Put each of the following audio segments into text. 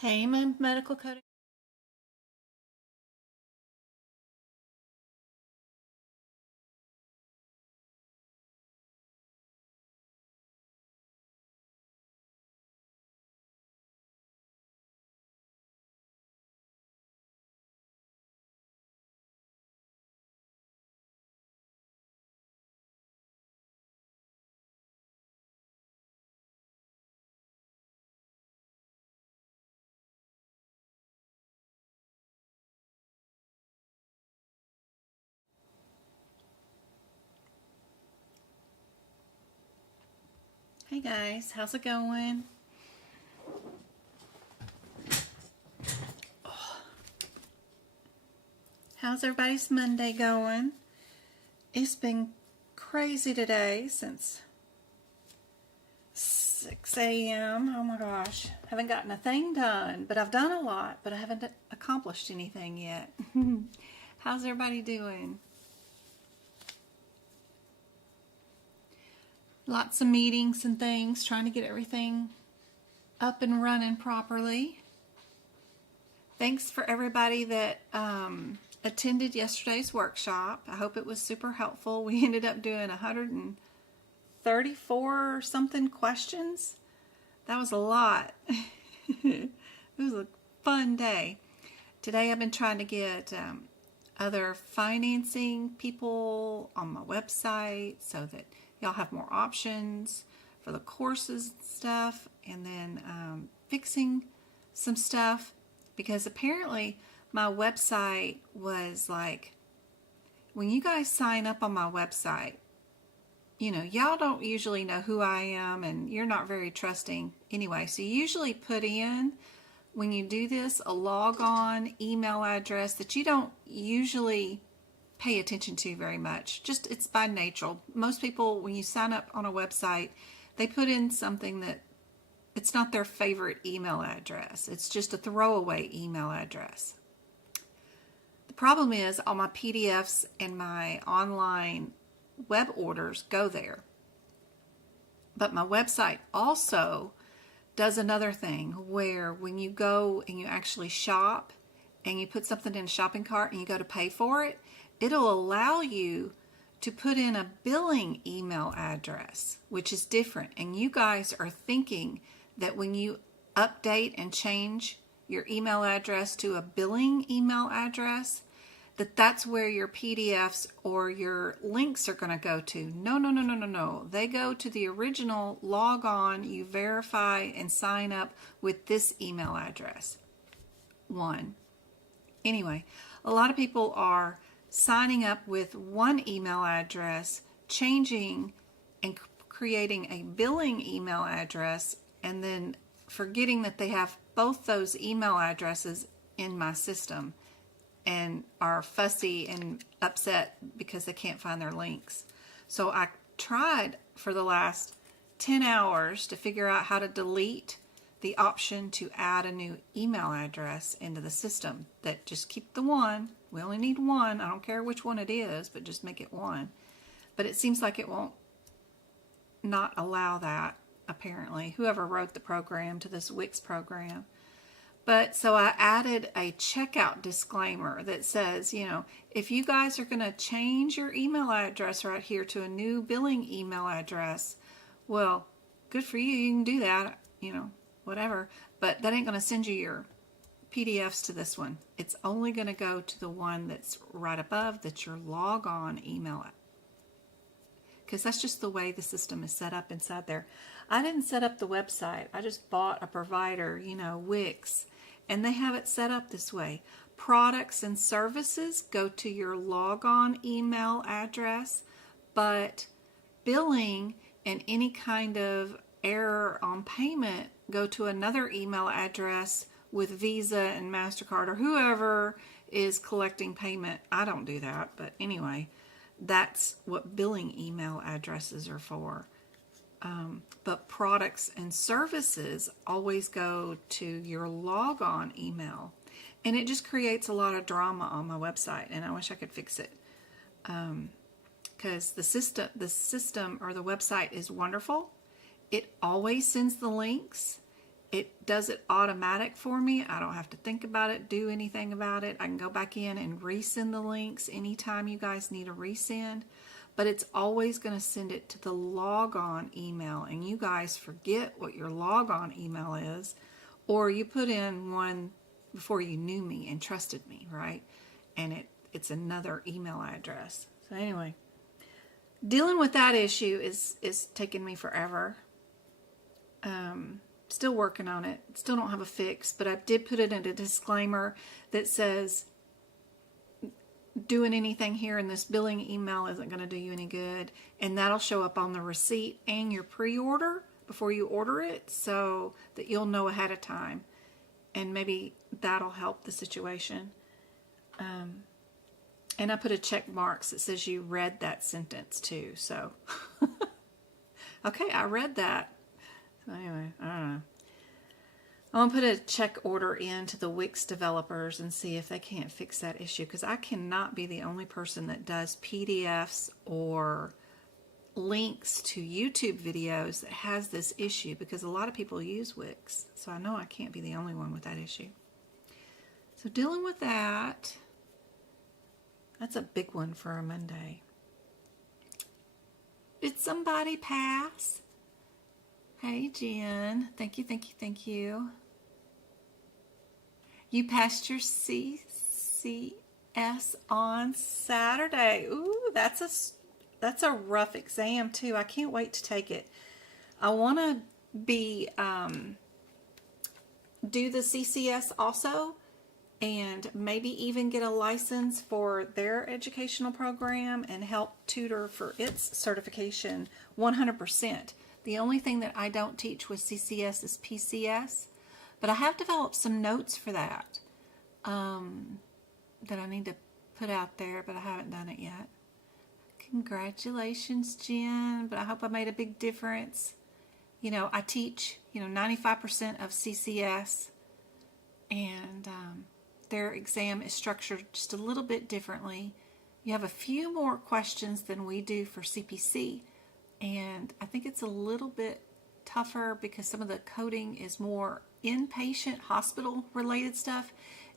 Hey, my medical coding. Hey guys, how's it going? How's everybody's Monday going? It's been crazy today since 6 a.m. Oh my gosh. Haven't gotten a thing done, but I've done a lot, but I haven't accomplished anything yet. How's everybody doing? Lots of meetings and things, trying to get everything up and running properly. Thanks for everybody that attended yesterday's workshop. I hope it was super helpful. We ended up doing 134 something questions. That was a lot. It was a fun day. Today I've been trying to get other financing people on my website so that y'all have more options for the courses and stuff, and then fixing some stuff because apparently my website was like, when you guys sign up on my website, you know, y'all don't usually know who I am and you're not very trusting anyway. So you usually put in, when you do this, a log-on email address that you don't usually pay attention to very much. Just, it's by nature. Most people, when you sign up on a website, they put in something that it's not their favorite email address. It's just a throwaway email address. The problem is all my PDFs and my online web orders go there. But my website also does another thing where when you go and you actually shop and you put something in a shopping cart and you go to pay for it, it'll allow you to put in a billing email address, which is different. And you guys are thinking that when you update and change your email address to a billing email address, that's where your PDFs or your links are going to go to. No, no, no, no, no, no. They go to the original log on, you verify and sign up with this email address. Anyway, a lot of people are signing up with one email address, changing and creating a billing email address, and then forgetting that they have both those email addresses in my system and are fussy and upset because they can't find their links. So I tried for the last 10 hours to figure out how to delete the option to add a new email address into the system. That just keep the one. We only need one. I don't care which one it is, but just make it one. But it seems like it won't not allow that, apparently. Whoever wrote the program to this Wix program. But so I added a checkout disclaimer that says, you know, if you guys are going to change your email address right here to a new billing email address, well, good for you. You can do that, you know, whatever. But that ain't going to send you your PDFs to this one. It's only going to go to the one that's right above, that's your log-on email, because that's just the way the system is set up inside there. I didn't set up the website. I just bought a provider, you know, Wix, and they have it set up this way. Products and services go to your log-on email address, but billing and any kind of error on payment go to another email address with Visa and MasterCard or whoever is collecting payment. I don't do that, but anyway, that's what billing email addresses are for. But products and services always go to your logon email. And it just creates a lot of drama on my website, and I wish I could fix it. Because the system or the website is wonderful. It always sends the links. it does it automatic for me. I don't have to think about it, do anything about it. I can go back in and resend the links anytime you guys need a resend. But it's always going to send it to the logon email. And you guys forget what your logon email is. Or you put in one before you knew me and trusted me, right? And it's another email address. So anyway, dealing with that issue is taking me forever. Still working on it. Still don't have a fix, but I did put it in a disclaimer that says doing anything here in this billing email isn't going to do you any good, and that'll show up on the receipt and your pre-order before you order it, so that you'll know ahead of time, and maybe that'll help the situation. And I put a check marks that says you read that sentence too, so okay, I read that. So anyway, I don't know. I'm going to put a check order in to the Wix developers and see if they can't fix that issue, because I cannot be the only person that does PDFs or links to YouTube videos that has this issue, because a lot of people use Wix. So I know I can't be the only one with that issue. So dealing with that, that's a big one for a Monday. Did somebody pass? Hey, Jen. Thank you, thank you, thank you. You passed your CCS on Saturday. Ooh, that's a rough exam, too. I can't wait to take it. I want to do the CCS also, and maybe even get a license for their educational program and help tutor for its certification 100%. The only thing that I don't teach with CCS is PCS, but I have developed some notes for that that I need to put out there, but I haven't done it yet. Congratulations, Jen, but I hope I made a big difference. You know, I teach, 95% of CCS, and their exam is structured just a little bit differently. You have a few more questions than we do for CPC, and I think it's a little bit tougher because some of the coding is more inpatient hospital related stuff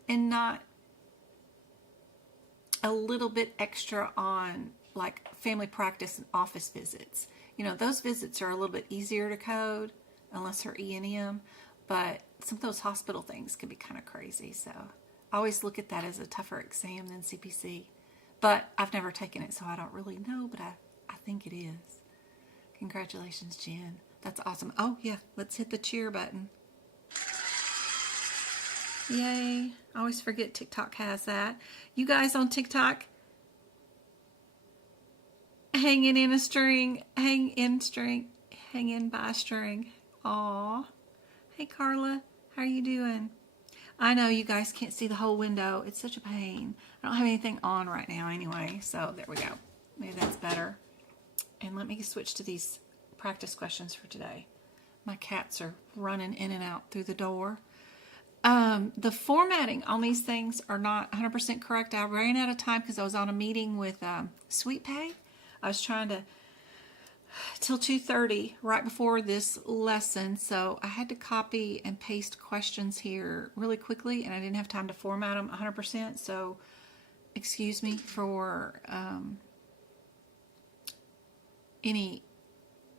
and not a little bit extra on like family practice and office visits. Those visits are a little bit easier to code unless they're E&M, but some of those hospital things can be kind of crazy. So I always look at that as a tougher exam than CPC, but I've never taken it, so I don't really know, but I think it is. Congratulations, Jen. That's awesome. Oh, yeah, let's hit the cheer button. Yay. I always forget TikTok has that. You guys on TikTok, hanging in a string, hang in by a string. Aw. Hey, Carla, how are you doing? I know you guys can't see the whole window. It's such a pain. I don't have anything on right now anyway, so there we go. Maybe that's better. And let me switch to these practice questions for today. My cats are running in and out through the door. The formatting on these things are not 100% correct. I ran out of time because I was on a meeting with SweetPay. I was trying to till 2:30 right before this lesson, so I had to copy and paste questions here really quickly, and I didn't have time to format them 100%. So excuse me for any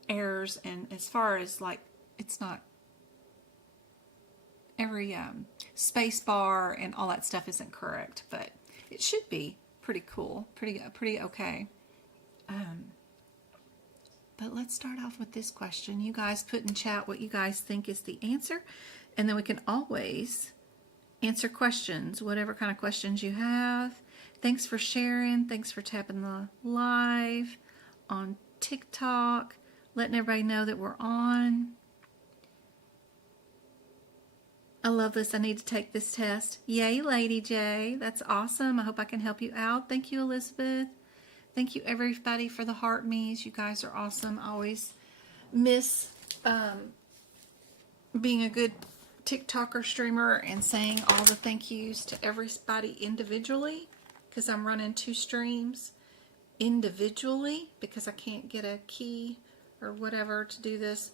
errors. And as far as like, it's not every space bar and all that stuff isn't correct, but it should be pretty cool, pretty okay. But let's start off with this question. You guys put in chat what you guys think is the answer, and then we can always answer questions, whatever kind of questions you have. Thanks for sharing. Thanks for tapping the live on TikTok, letting everybody know that we're on. I love this. I need to take this test. Yay, Lady J. That's awesome. I hope I can help you out. Thank you, Elizabeth. Thank you, everybody, for the heart me's. You guys are awesome. I always miss being a good TikToker streamer and saying all the thank yous to everybody individually, because I'm running 2 streams individually because I can't get a key or whatever to do this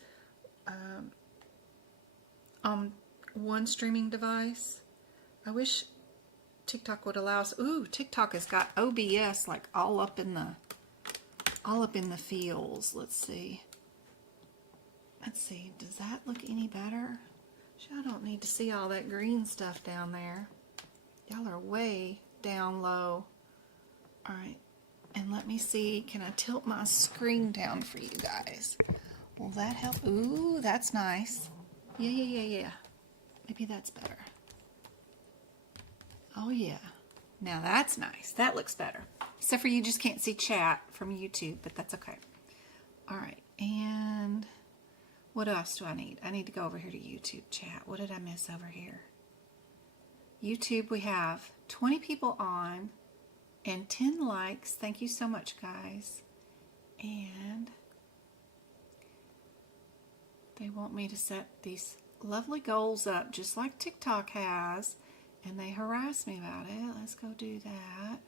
one streaming device. I wish TikTok would allow us. Ooh, TikTok has got OBS like all up in the feels. Let's see. Does that look any better? I don't need to see all that green stuff down there. Y'all are way down low. All right. And let me see. Can I tilt my screen down for you guys? Will that help? Ooh, that's nice. Yeah. Maybe that's better. Oh, yeah. Now that's nice. That looks better. Except for you just can't see chat from YouTube, but that's okay. All right. And what else do I need? I need to go over here to YouTube chat. What did I miss over here? YouTube, we have 20 people on and 10 likes. Thank you so much, guys. And they want me to set these lovely goals up just like TikTok has, and they harass me about it. Let's go do that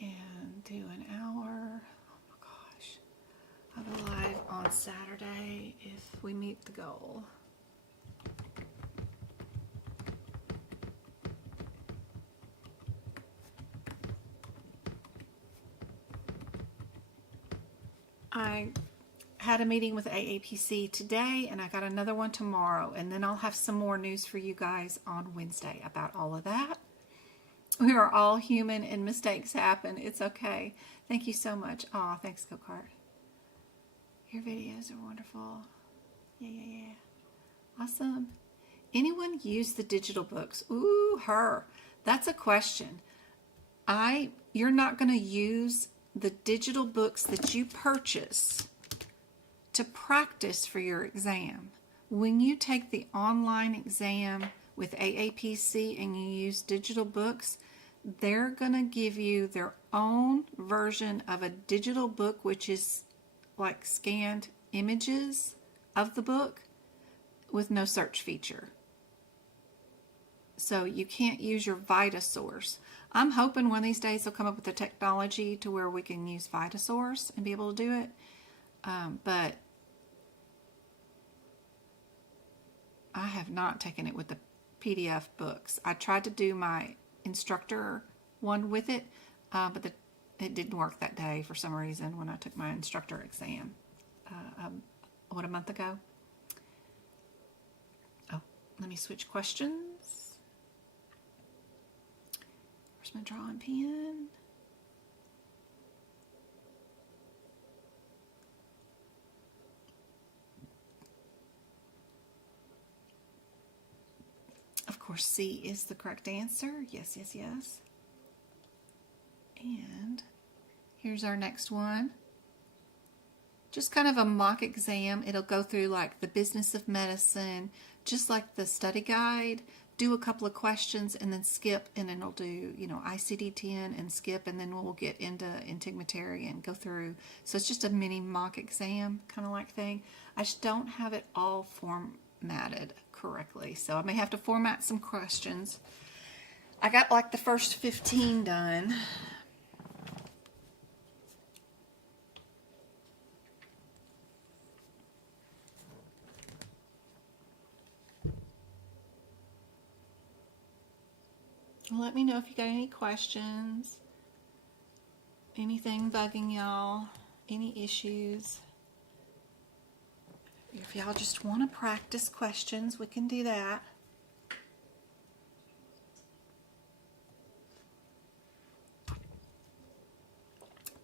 and do an hour. Oh my gosh. I'll go live on Saturday if we meet the goal. I had a meeting with AAPC today, and I got another one tomorrow, and then I'll have some more news for you guys on Wednesday about all of that. We are all human and mistakes happen. It's okay. Thank you so much. Aw, thanks, Go-Kart. Your videos are wonderful. Yeah. Awesome. Anyone use the digital books? Ooh, her. That's a question. You're not going to use the digital books that you purchase to practice for your exam. When you take the online exam with AAPC and you use digital books, they're going to give you their own version of a digital book, which is like scanned images of the book with no search feature. So you can't use your VitaSource. I'm hoping one of these days they'll come up with the technology to where we can use VitaSource and be able to do it. But I have not taken it with the PDF books. I tried to do my instructor one with it, but it didn't work that day for some reason when I took my instructor exam. A month ago? Oh, let me switch questions. Where's my drawing pen? Of course, C is the correct answer. Yes. And here's our next one. Just kind of a mock exam. It'll go through like the business of medicine, just like the study guide, do a couple of questions and then skip, and then it'll do, ICD-10 and skip, and then we'll get into integumentary and go through. So it's just a mini mock exam kind of like thing. I just don't have it all formatted correctly, so I may have to format some questions. I got like the first 15 done. Let me know if you got any questions, anything bugging y'all, any issues. If y'all just want to practice questions, we can do that.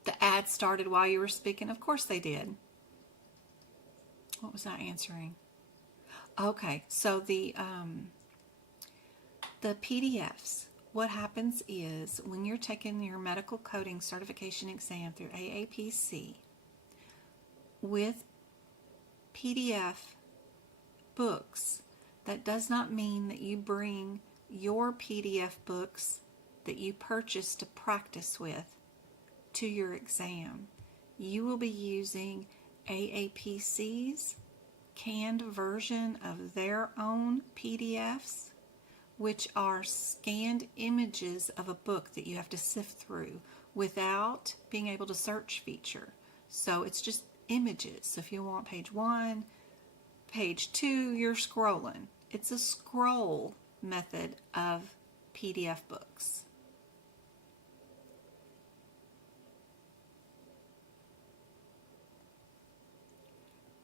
The ad started while you were speaking. Of course they did. What was I answering? Okay, so the PDFs. What happens is when you're taking your medical coding certification exam through AAPC with PDF books, that does not mean that you bring your PDF books that you purchased to practice with to your exam. You will be using AAPC's canned version of their own PDFs, which are scanned images of a book that you have to sift through without being able to search feature. So it's just images. So if you want page 1, page 2, you're scrolling. It's a scroll method of PDF books.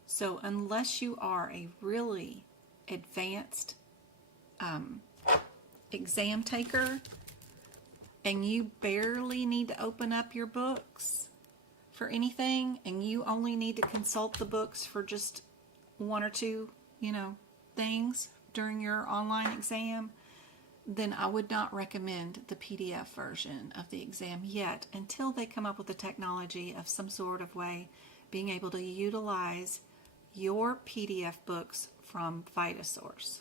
So unless you are a really advanced exam taker and you barely need to open up your books for anything and you only need to consult the books for just one or two, things during your online exam, then I would not recommend the PDF version of the exam yet until they come up with the technology of some sort of way being able to utilize your PDF books from VitaSource.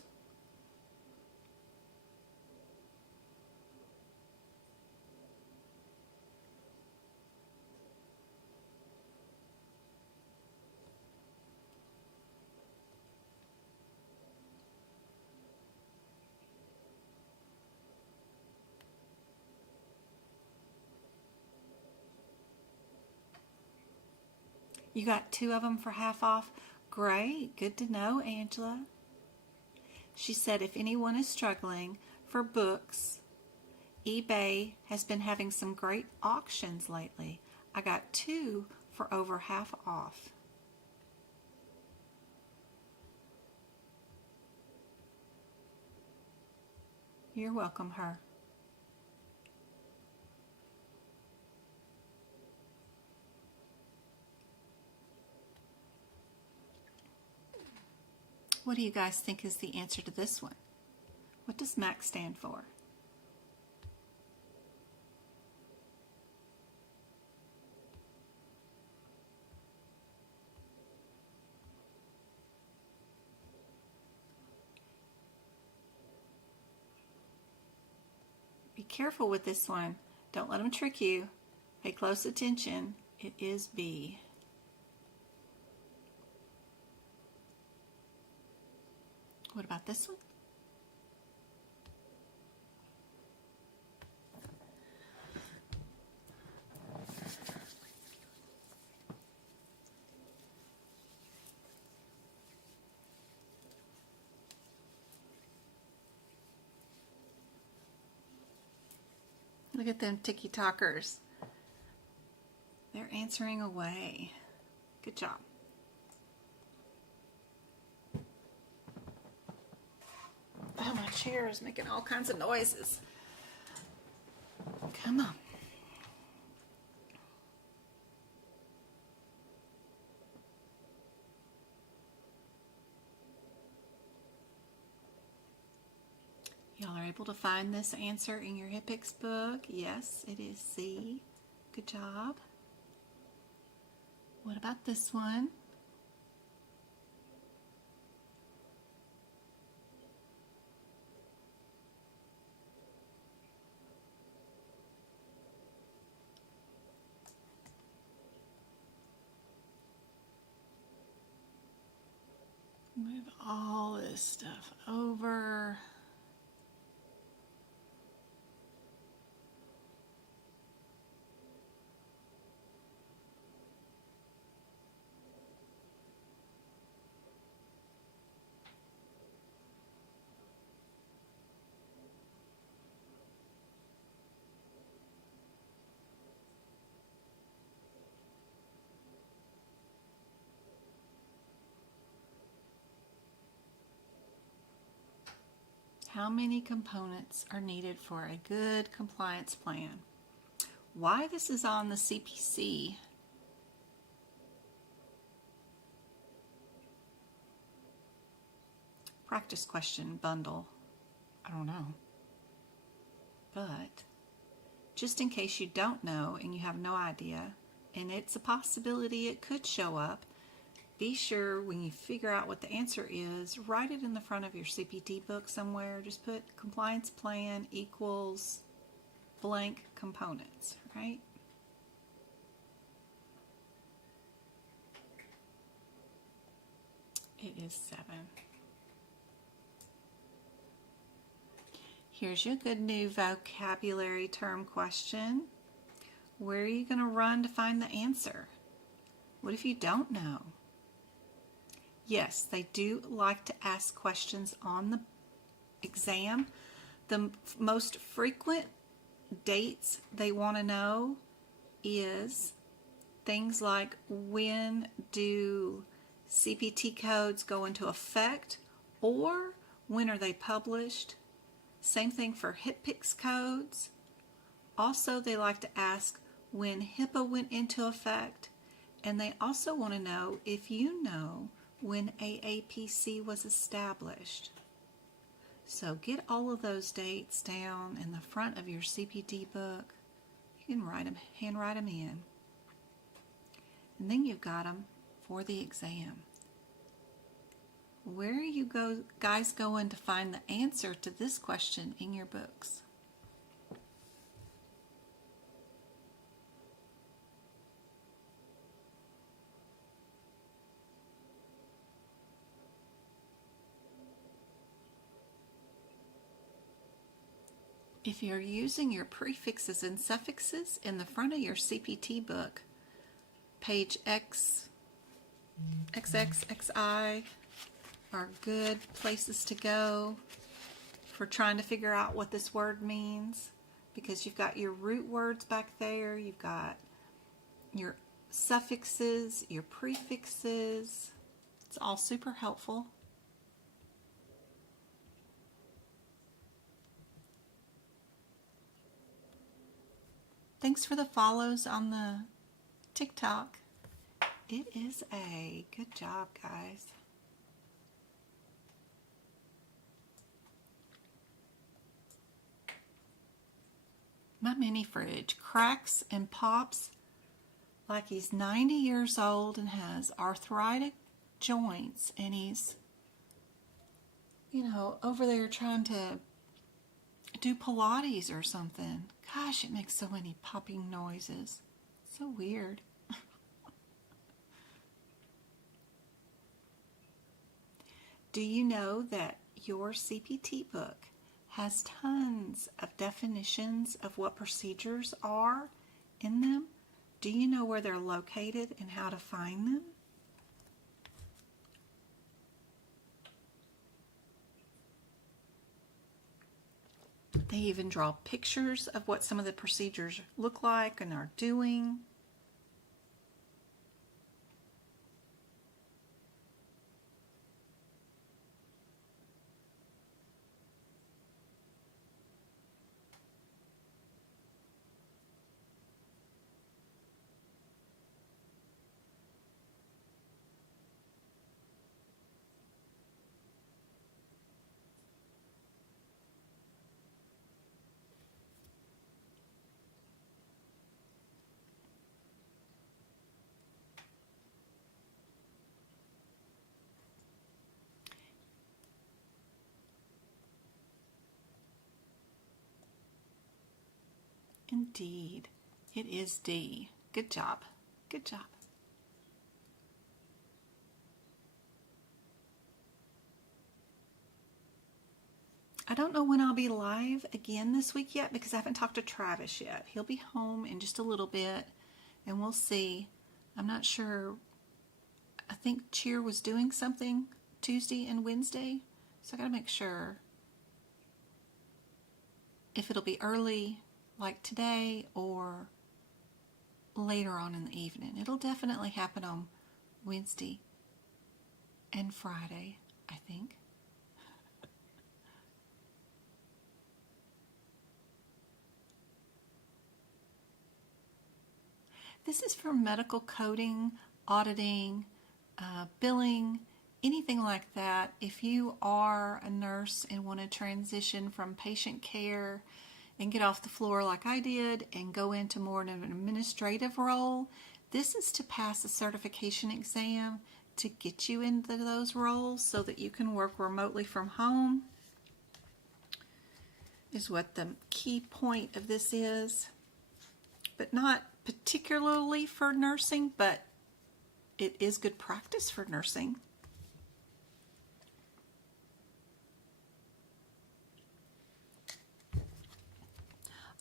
You got 2 of them for half off? Great, good to know, Angela. She said if anyone is struggling for books, eBay has been having some great auctions lately. I got 2 for over half off. You're welcome, her. What do you guys think is the answer to this one? What does MAC stand for? Be careful with this one. Don't let them trick you. Pay close attention. It is B. What about this one? Look at them tiki-talkers. They're answering away. Good job. Oh, my chair is making all kinds of noises. Come on. Y'all are able to find this answer in your HIPIX book? Yes, it is C. Good job. What about this one? Move all this stuff over. How many components are needed for a good compliance plan? Why this is on the CPC practice question bundle, I don't know. But just in case you don't know and you have no idea, and it's a possibility it could show up, be sure when you figure out what the answer is, write it in the front of your CPT book somewhere. Just put compliance plan equals blank components, right? It is 7. Here's your good new vocabulary term question. Where are you going to run to find the answer? What if you don't know? Yes, they do like to ask questions on the exam. The most frequent dates they want to know is things like, when do CPT codes go into effect, or when are they published? Same thing for HIPAA codes. Also, they like to ask when HIPAA went into effect, and they also want to know if you know when AAPC was established. So get all of those dates down in the front of your CPT book. You can write them, handwrite them in. And then you've got them for the exam. Where are you guys going to find the answer to this question in your books? If you're using your prefixes and suffixes in the front of your CPT book, page X, XX, XI are good places to go for trying to figure out what this word means, because you've got your root words back there, you've got your suffixes, your prefixes. It's all super helpful. Thanks for the follows on the TikTok. It is a good job, guys. My mini fridge cracks and pops like he's 90 years old and has arthritic joints, and he's, over there trying to do Pilates or something. Gosh, it makes so many popping noises. So weird. Do you know that your CPT book has tons of definitions of what procedures are in them? Do you know where they're located and how to find them? They even draw pictures of what some of the procedures look like and are doing. Indeed. It is D. Good job. Good job. I don't know when I'll be live again this week yet, because I haven't talked to Travis yet. He'll be home in just a little bit, and we'll see. I'm not sure. I think Cheer was doing something Tuesday and Wednesday, so I gotta make sure if it'll be early like today or later on in the evening. It'll definitely happen on Wednesday and Friday, I think. This is for medical coding, auditing, billing, anything like that. If you are a nurse and want to transition from patient care and get off the floor like I did and go into more of an administrative role, this is to pass a certification exam to get you into those roles so that you can work remotely from home, is what the key point of this is. But not particularly for nursing, but it is good practice for nursing.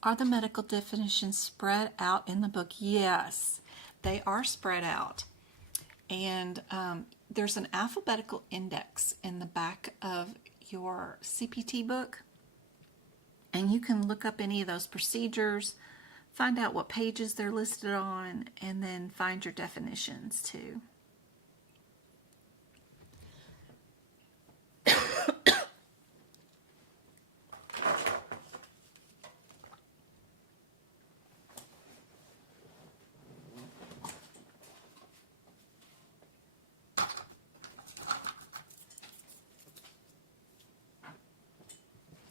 Are the medical definitions spread out in the book? Yes, they are spread out. And there's an alphabetical index in the back of your CPT book, and you can look up any of those procedures, find out what pages they're listed on, and then find your definitions too.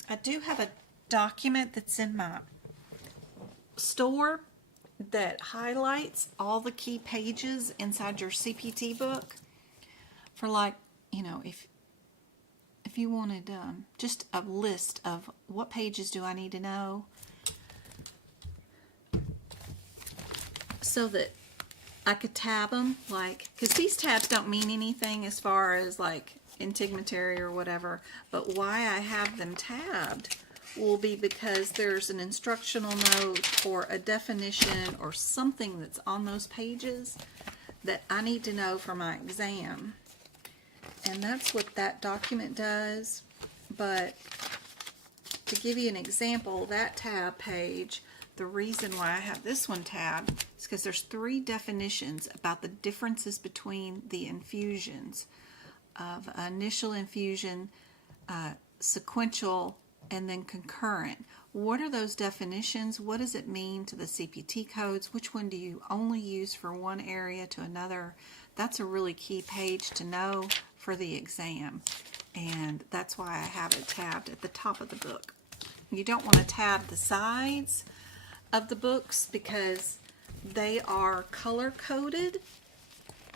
I do have a document that's in my store that highlights all the key pages inside your CPT book for, like, you know, if you wanted just a list of what pages do I need to know, so that I could tab them, like, because these tabs don't mean anything as far as like integumentary or whatever, but why I have them tabbed will be because there's an instructional note or a definition or something that's on those pages that I need to know for my exam. And that's what that document does. But to give you an example, that tab page, the reason why I have this one tabbed is because there's 3 definitions about the differences between the infusions of initial infusion, sequential, and then concurrent. What are those definitions? What does it mean to the CPT codes? Which one do you only use for one area to another? That's a really key page to know for the exam, and that's why I have it tabbed at the top of the book. You don't want to tab the sides of the books because they are color coded,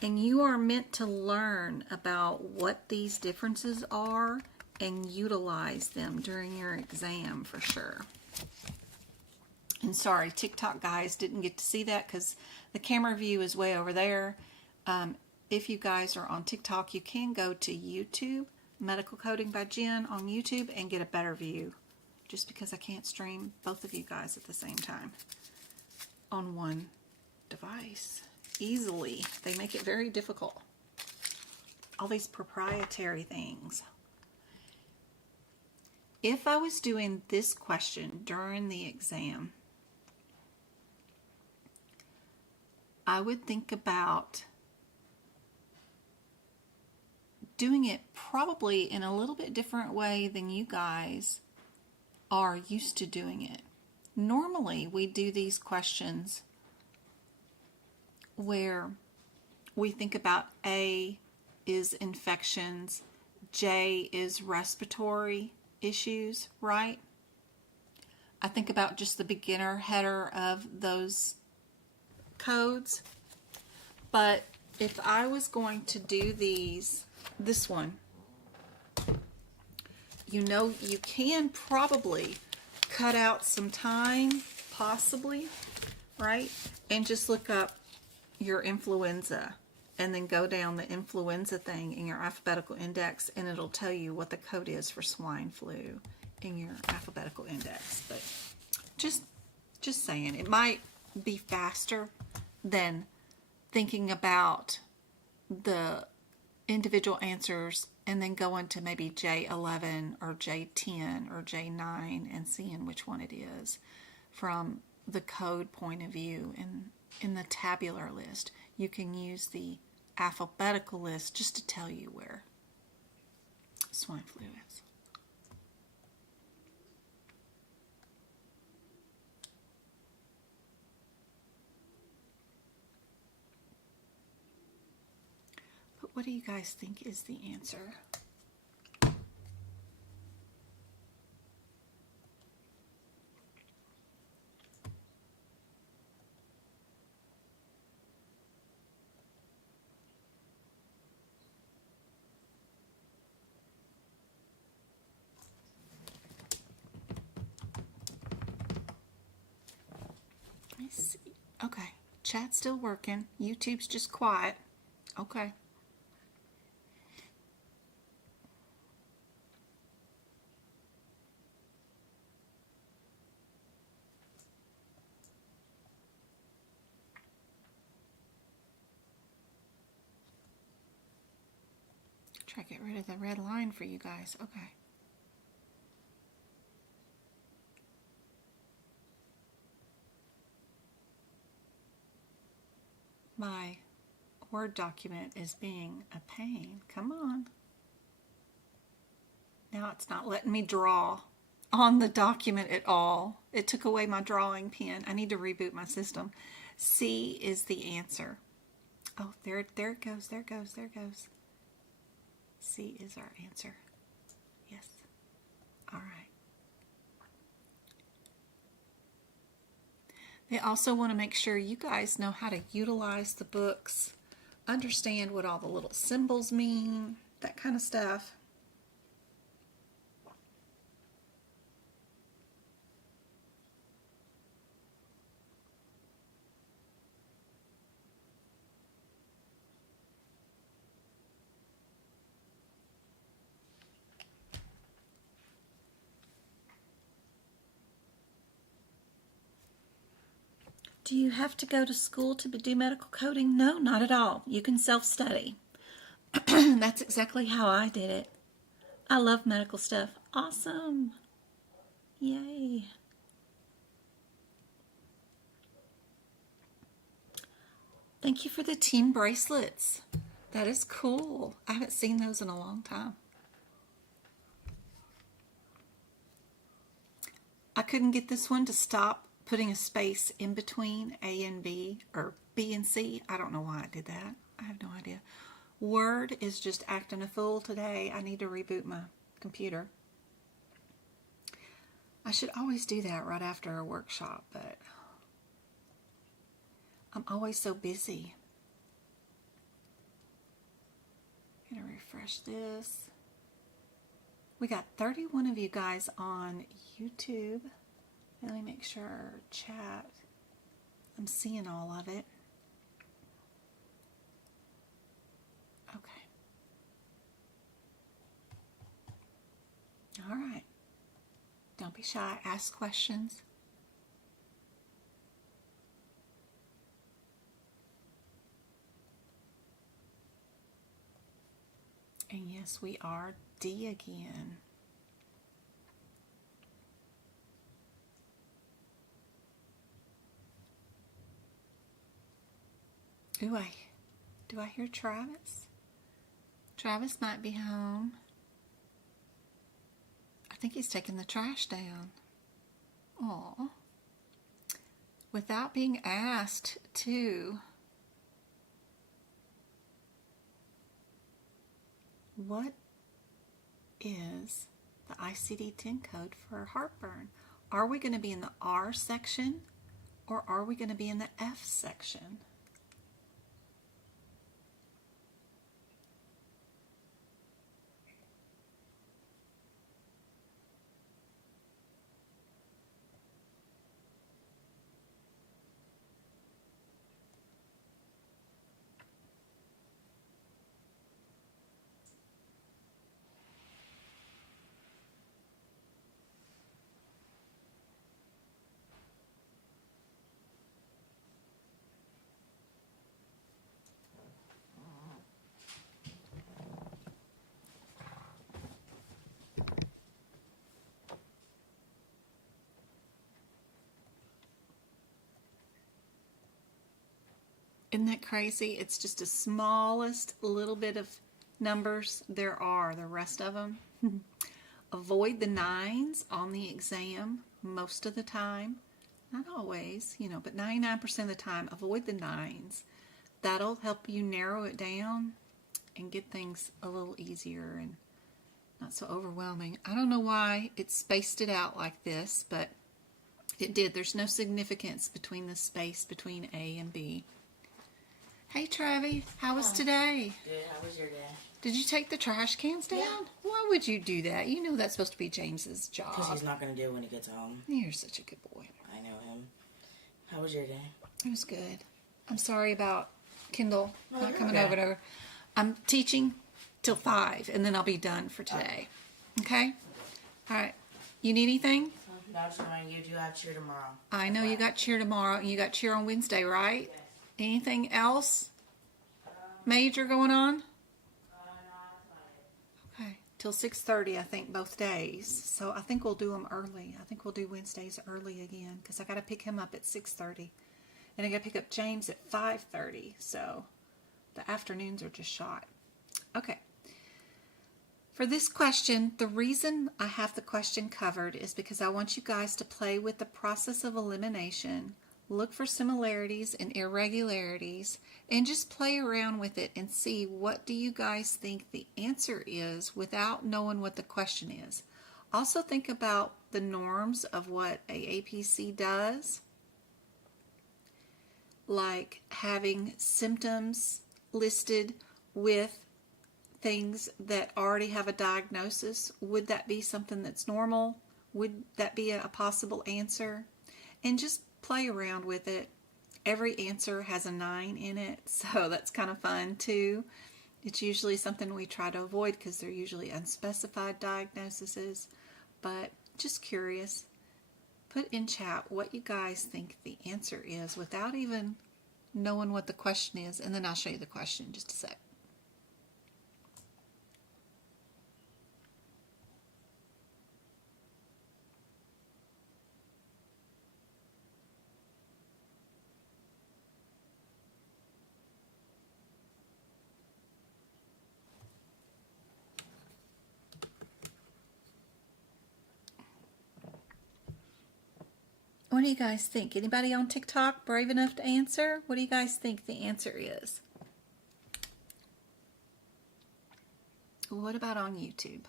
and you are meant to learn about what these differences are and utilize them during your exam for sure. And sorry, TikTok guys didn't get to see that because the camera view is way over there. If you guys are on TikTok, you can go to YouTube, Medical Coding by Jen on YouTube, and get a better view. Just because I can't stream both of you guys at the same time on one device easily. They make it very difficult. All these proprietary things. If I was doing this question during the exam, I would think about doing it probably in a little bit different way than you guys are used to doing it. Normally, we do these questions where we think about A is infections, J is respiratory issues, right? I think about just the beginner header of those codes. But if I was going to do this one, you know, you can probably cut out some time, possibly, right? And just look up your influenza and then go down the influenza thing in your alphabetical index, and it'll tell you what the code is for swine flu in your alphabetical index. But just saying, it might be faster than thinking about the individual answers and then going to maybe J11 or J10 or J9 and seeing which one it is from the code point of view. And in the tabular list, you can use the alphabetical list just to tell you where swine flu is. But what do you guys think is the answer? See. Okay, chat's still working. YouTube's just quiet. Okay. Try to get rid of the red line for you guys. Okay. My Word document is being a pain. Come on. Now it's not letting me draw on the document at all. It took away my drawing pen. I need to reboot my system. C is the answer. Oh, there it goes, there it goes, there it goes. C is our answer. Yes. All right. They also want to make sure you guys know how to utilize the books, understand what all the little symbols mean, that kind of stuff. Do you have to go to school to do medical coding? No, not at all. You can self-study. That's exactly how I did it. I love medical stuff. Awesome. Yay. Thank you for the team bracelets. That is cool. I haven't seen those in a long time. I couldn't get this one to stop putting a space in between A and B, or B and C. I don't know why I did that. I have no idea. Word is just acting a fool today. I need to reboot my computer. I should always do that right after a workshop, but I'm always so busy. I'm going to refresh this. We got 31 of you guys on YouTube. Let me make sure chat, I'm seeing all of it. Okay. All right. Don't be shy. Ask questions. And yes, we are D again. Do I hear Travis? Travis might be home. I think he's taking the trash down. Aw. Without being asked to. What is the ICD-10 code for heartburn? Are we going to be in the R section or are we going to be in the F section? Isn't that crazy? It's just the smallest little bit of numbers there are. The rest of them. Avoid the 9s on the exam most of the time. Not always, but 99% of the time, avoid the 9s. That'll help you narrow it down and get things a little easier and not so overwhelming. I don't know why it spaced it out like this, but it did. There's no significance between the space between A and B. Hey, Travi, how was today? Good. How was your day? Did you take the trash cans down? Yeah. Why would you do that? You know that's supposed to be James's job. Because he's not going to do it when he gets home. You're such a good boy. I know him. How was your day? It was good. I'm sorry about Kendall not coming okay. over to. I'm teaching till 5, and then I'll be done for today. Okay? All right. You need anything? No, just knowing you do have cheer tomorrow. I know you got cheer tomorrow, and you got cheer on Wednesday, right? Yes. Anything else major going on? No, till 6:30, I think, both days. So I think we'll do them early. I think we'll do Wednesdays early again because I got to pick him up at 6:30. And I got to pick up James at 5:30. So the afternoons are just shot. Okay. For this question, the reason I have the question covered is because I want you guys to play with the process of elimination, look for similarities and irregularities, and just play around with it and see what do you guys think the answer is without knowing what the question is. Also think about the norms of what AAPC does, like having symptoms listed with things that already have a diagnosis. Would that be something that's normal? Would that be a possible answer? And just play around with it. Every answer has a 9 in it, so that's kind of fun too. It's usually something we try to avoid because they're usually unspecified diagnoses, but just curious. Put in chat what you guys think the answer is without even knowing what the question is, and then I'll show you the question in just a sec. What do you guys think? Anybody on TikTok brave enough to answer? What do you guys think the answer is? What about on YouTube?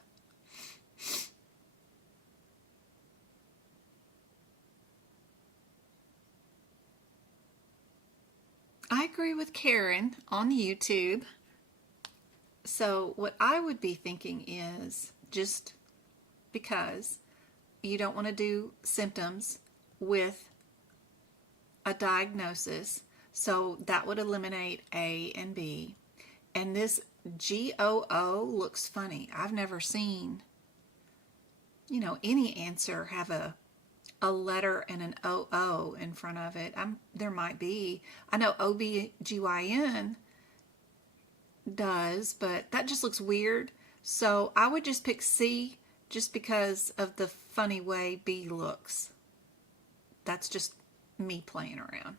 I agree with Karen on YouTube. So what I would be thinking is, just because you don't want to do symptoms with a diagnosis, so that would eliminate A and B. And this GOO looks funny. I've never seen, any answer have a letter and an OO in front of it. There might be. I know OBGYN does, but that just looks weird. So I would just pick C just because of the funny way B looks. That's just me playing around.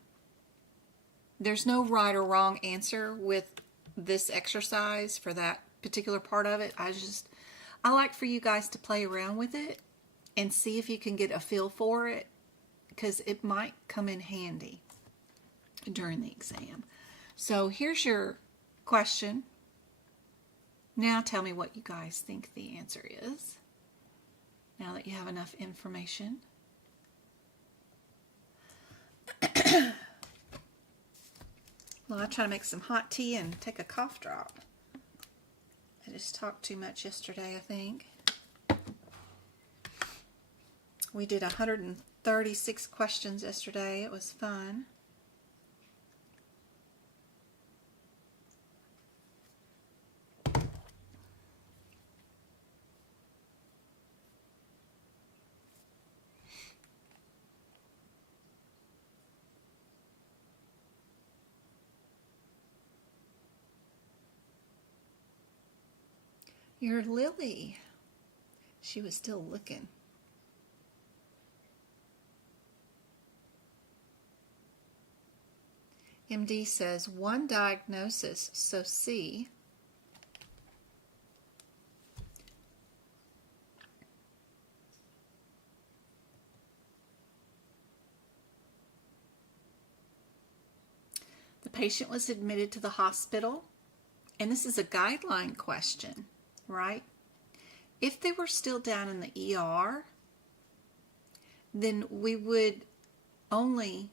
There's no right or wrong answer with this exercise for that particular part of it. I like for you guys to play around with it and see if you can get a feel for it, because it might come in handy during the exam. So here's your question. Now tell me what you guys think the answer is, now that you have enough information. Well, I'll try to make some hot tea and take a cough drop. I just talked too much yesterday, I think. We did 136 questions yesterday. It was fun. You're Lily. She was still looking. MD says one diagnosis, so C. The patient was admitted to the hospital, and this is a guideline question, right? If they were still down in the ER, then we would only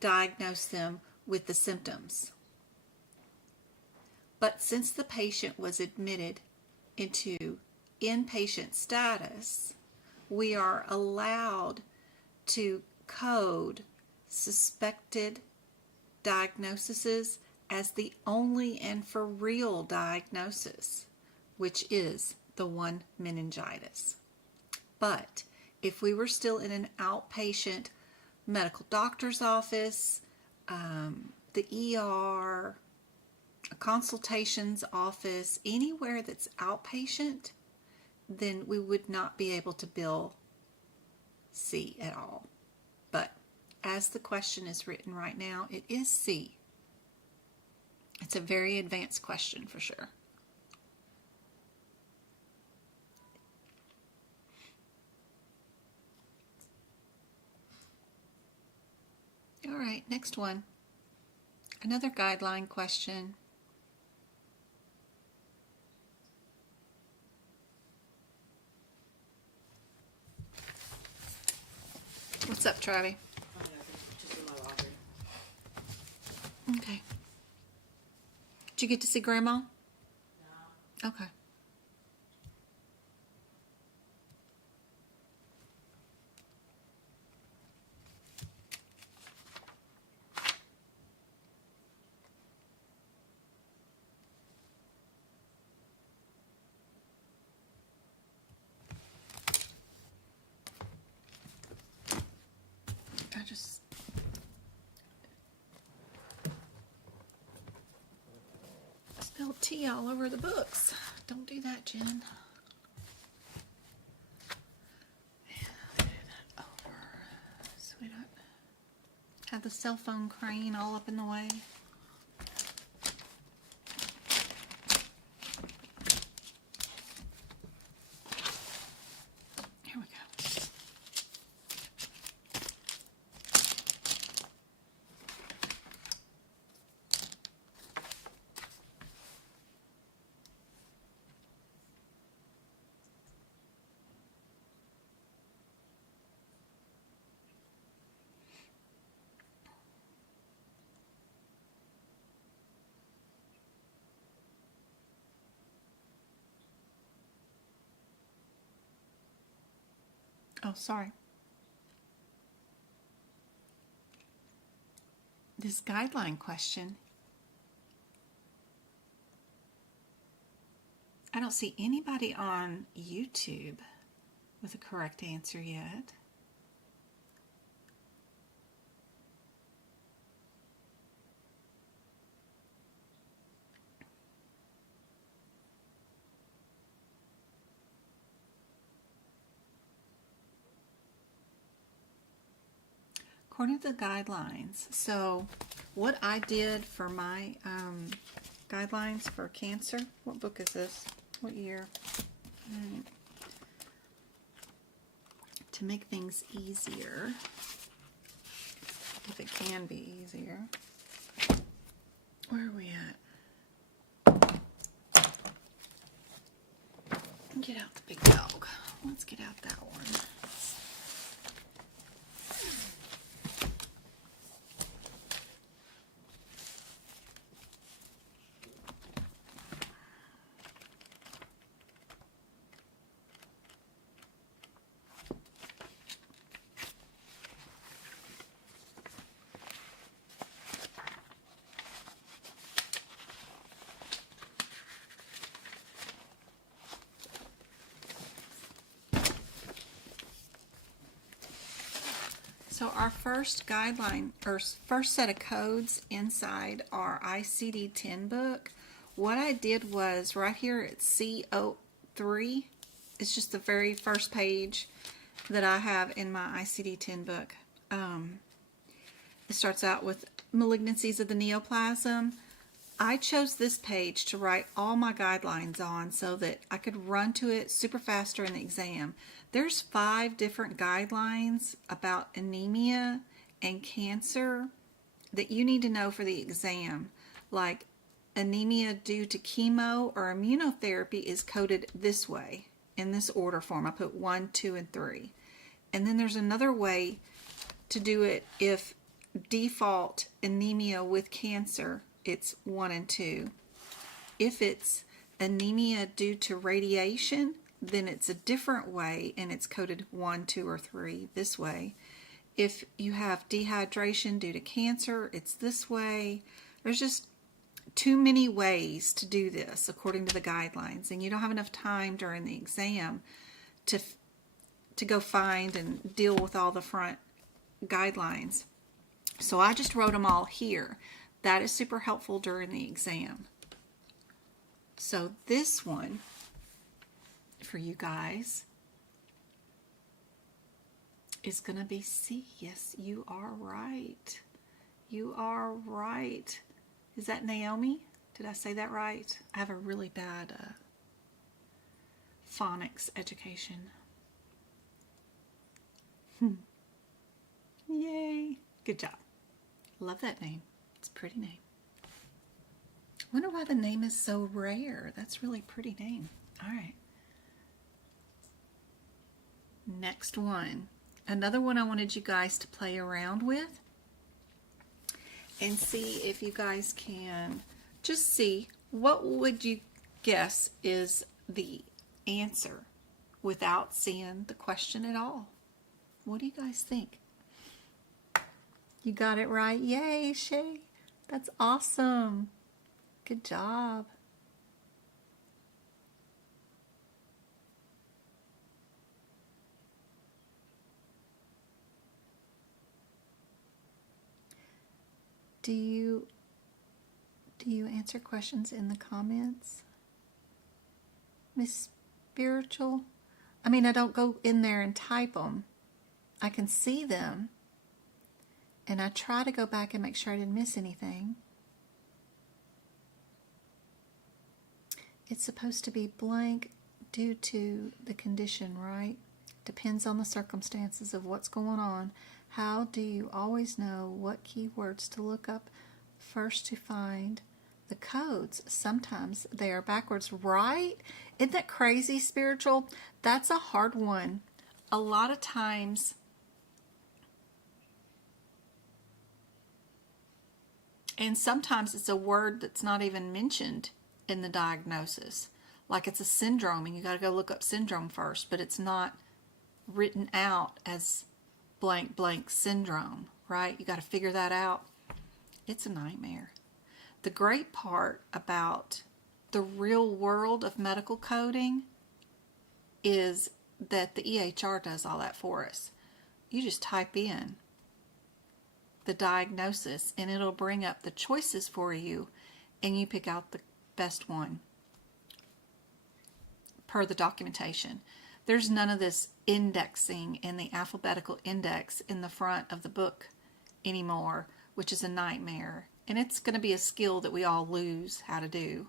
diagnose them with the symptoms. But since the patient was admitted into inpatient status, we are allowed to code suspected diagnoses as the only and for real diagnosis, which is the one meningitis. But if we were still in an outpatient medical doctor's office, the ER, a consultations office, anywhere that's outpatient, then we would not be able to bill C at all. But as the question is written right now, it is C. It's a very advanced question for sure. All right, next one. Another guideline question. What's up, Travi? Oh, yeah, just in my laundry. Okay. Did you get to see Grandma? No. Okay. I just spilled tea all over the books. Don't do that, Jen. And do that over so we don't have the cell phone crane all up in the way. Here we go. Oh, sorry. This guideline question, I don't see anybody on YouTube with a correct answer yet. According to the guidelines, so what I did for my guidelines for cancer, what book is this? What year? To make things easier, if it can be easier. Where are we at? Get out the big dog. Let's get out that one. So our first guideline, or first set of codes inside our ICD-10 book, what I did was right here at CO3, it's just the very first page that I have in my ICD-10 book. It starts out with malignancies of the neoplasm. I chose this page to write all my guidelines on so that I could run to it super fast during the exam. There's 5 different guidelines about anemia and cancer that you need to know for the exam. Like anemia due to chemo or immunotherapy is coded this way, in this order form. I put 1, 2, and 3. And then there's another way to do it if default anemia with cancer, it's 1 and 2. If it's anemia due to radiation, then it's a different way and it's coded 1, 2, or 3 this way. If you have dehydration due to cancer, it's this way. There's just too many ways to do this according to the guidelines, and you don't have enough time during the exam to go find and deal with all the front guidelines. So I just wrote them all here. That is super helpful during the exam. So this one, for you guys is going to be C. Yes, you are right. You are right. Is that Naomi? Did I say that right? I have a really bad phonics education. Yay. Good job. Love that name. It's a pretty name. Wonder why the name is so rare. That's a really pretty name. All right. Next one. Another one I wanted you guys to play around with and see if you guys can just see what would you guess is the answer without seeing the question at all. What do you guys think? You got it right. Yay, Shay. That's awesome. Good job. Do you answer questions in the comments? Miss Spiritual? I mean, I don't go in there and type them. I can see them. And I try to go back and make sure I didn't miss anything. It's supposed to be blank due to the condition, right? Depends on the circumstances of what's going on. How do you always know what keywords to look up first to find the codes? Sometimes they are backwards, right? Isn't that crazy, Spiritual? That's a hard one. A lot of times, and sometimes it's a word that's not even mentioned in the diagnosis. Like it's a syndrome, and you got to go look up syndrome first, but it's not written out as blank blank syndrome, right? You got to figure that out. It's a nightmare. The great part about the real world of medical coding is that the EHR does all that for us. You just type in the diagnosis and it'll bring up the choices for you, and you pick out the best one per the documentation. There's none of this indexing in the alphabetical index in the front of the book anymore, which is a nightmare. And it's going to be a skill that we all lose how to do.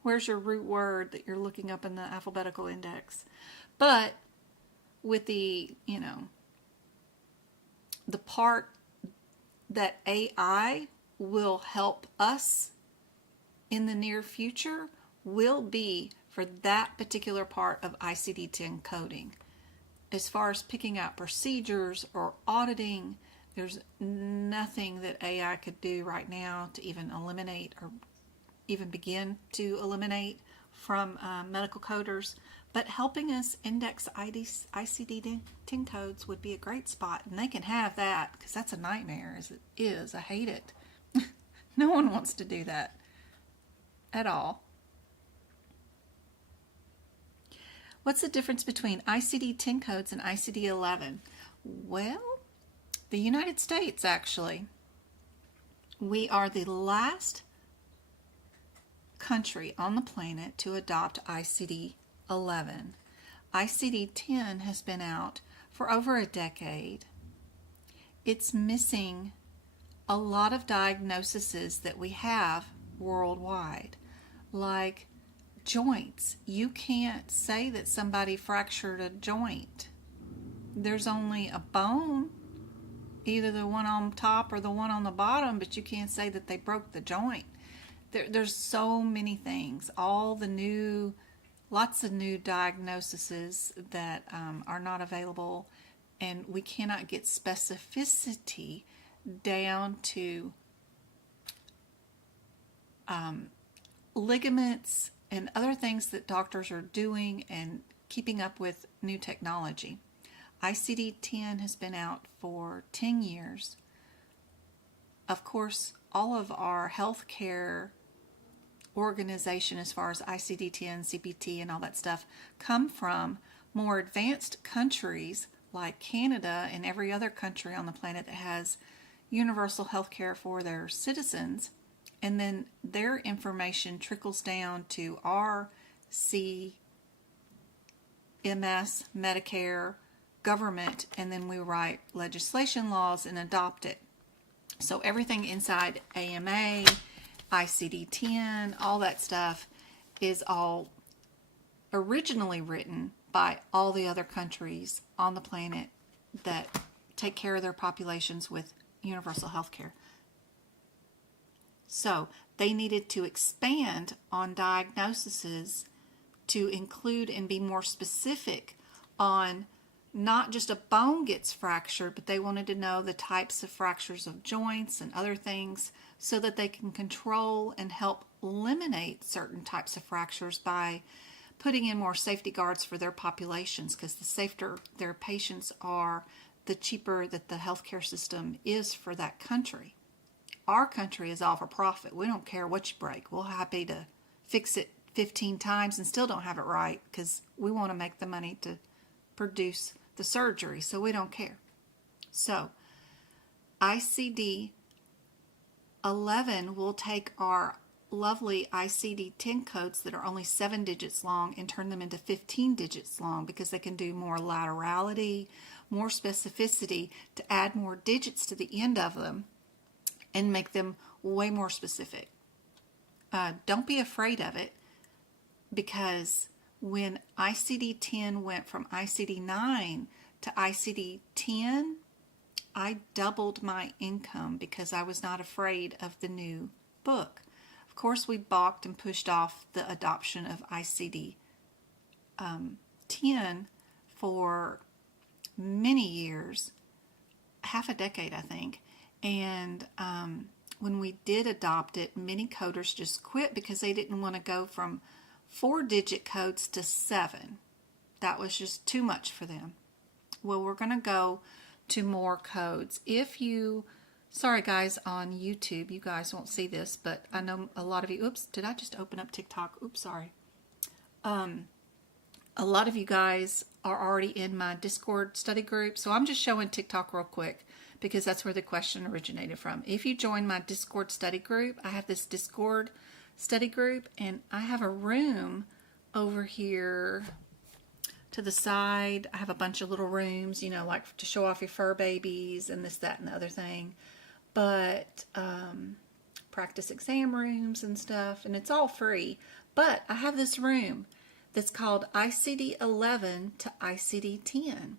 Where's your root word that you're looking up in the alphabetical index? But with the, the part that AI will help us in the near future will be for that particular part of ICD-10 coding. As far as picking out procedures or auditing, there's nothing that AI could do right now to even eliminate or even begin to eliminate from medical coders. But helping us index ICD-10 codes would be a great spot. And they can have that because that's a nightmare as it is. I hate it. No one wants to do that at all. What's the difference between ICD-10 codes and ICD-11? Well, the United States, actually. We are the last country on the planet to adopt ICD-11. ICD-10 has been out for over a decade. It's missing a lot of diagnoses that we have worldwide, like joints. You can't say that somebody fractured a joint. There's only a bone, either the one on top or the one on the bottom, but you can't say that they broke the joint. There's so many things. Lots of new diagnoses that are not available, and we cannot get specificity down to ligaments and other things that doctors are doing and keeping up with new technology. ICD-10 has been out for 10 years. Of course, all of our healthcare organization as far as ICD-10, CPT, and all that stuff come from more advanced countries like Canada and every other country on the planet that has universal health care for their citizens, and then their information trickles down to our MS, Medicare, government, and then we write legislation laws and adopt it. So everything inside AMA, ICD-10, all that stuff is all originally written by all the other countries on the planet that take care of their populations with universal health care. So they needed to expand on diagnoses to include and be more specific on not just a bone gets fractured, but they wanted to know the types of fractures of joints and other things so that they can control and help eliminate certain types of fractures by putting in more safety guards for their populations, because the safer their patients are, the cheaper that the healthcare system is for that country. Our country is all for profit. We don't care what you break. We're happy to fix it 15 times and still don't have it right because we want to make the money to produce the surgery, so we don't care. So ICD 11 will take our lovely ICD-10 codes that are only 7 digits long and turn them into 15 digits long because they can do more laterality, more specificity to add more digits to the end of them and make them way more specific. Don't be afraid of it, because when ICD-10 went from ICD-9 to ICD-10, I doubled my income because I was not afraid of the new book. Of course, we balked and pushed off the adoption of ICD-10 for many years, half a decade, I think. And when we did adopt it, many coders just quit because they didn't want to go from 4-digit codes to 7. That was just too much for them. Well, we're going to go to more codes. If you, sorry guys on YouTube, you guys won't see this, but I know a lot of you, oops, did I just open up TikTok? Oops, sorry. A lot of you guys are already in my Discord study group, so I'm just showing TikTok real quick because that's where the question originated from. If you join my Discord study group, I have this Discord study group, and I have a room over here to the side. I have a bunch of little rooms, you know, like to show off your fur babies and this, that, and the other thing. But practice exam rooms and stuff, and it's all free. But I have this room that's called ICD-11 to ICD-10.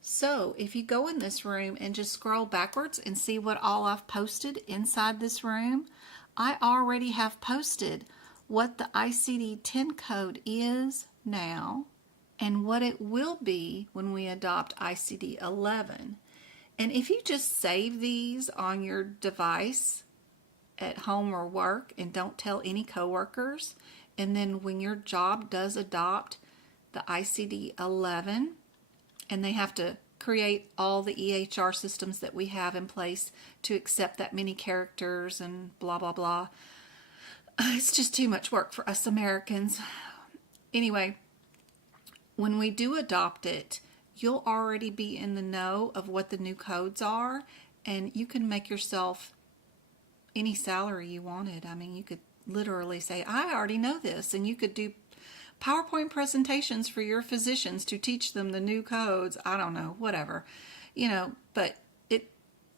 So if you go in this room and just scroll backwards and see what all I've posted inside this room, I already have posted what the ICD-10 code is now and what it will be when we adopt ICD-11. And if you just save these on your device at home or work and don't tell any coworkers, and then when your job does adopt the ICD-11 and they have to create all the EHR systems that we have in place to accept that many characters and blah, blah, blah. It's just too much work for us Americans. Anyway, when we do adopt it, you'll already be in the know of what the new codes are, and you can make yourself any salary you wanted. I mean, you could literally say, I already know this, and you could do PowerPoint presentations for your physicians to teach them the new codes. I don't know, whatever, you know, but it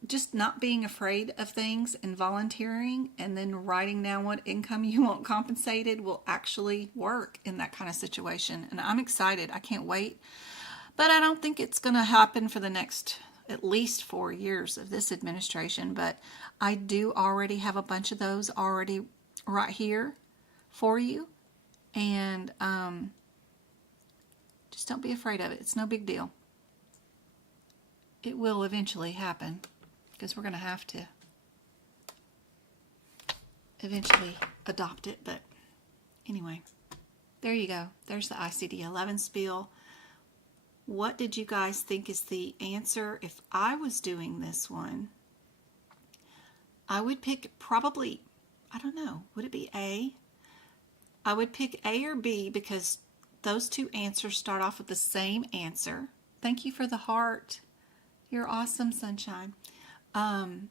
just not being afraid of things and volunteering and then writing down what income you want compensated will actually work in that kind of situation. And I'm excited. I can't wait. But I don't think it's going to happen for the next at least 4 years of this administration. But I do already have a bunch of those already right here for you. And just don't be afraid of it. It's no big deal. It will eventually happen because we're going to have to eventually adopt it. But anyway, there you go. There's the ICD-11 spiel. What did you guys think is the answer? If I was doing this one, I would pick probably, I don't know, would it be A? I would pick A or B because those two answers start off with the same answer. Thank you for the heart. You're awesome, sunshine. And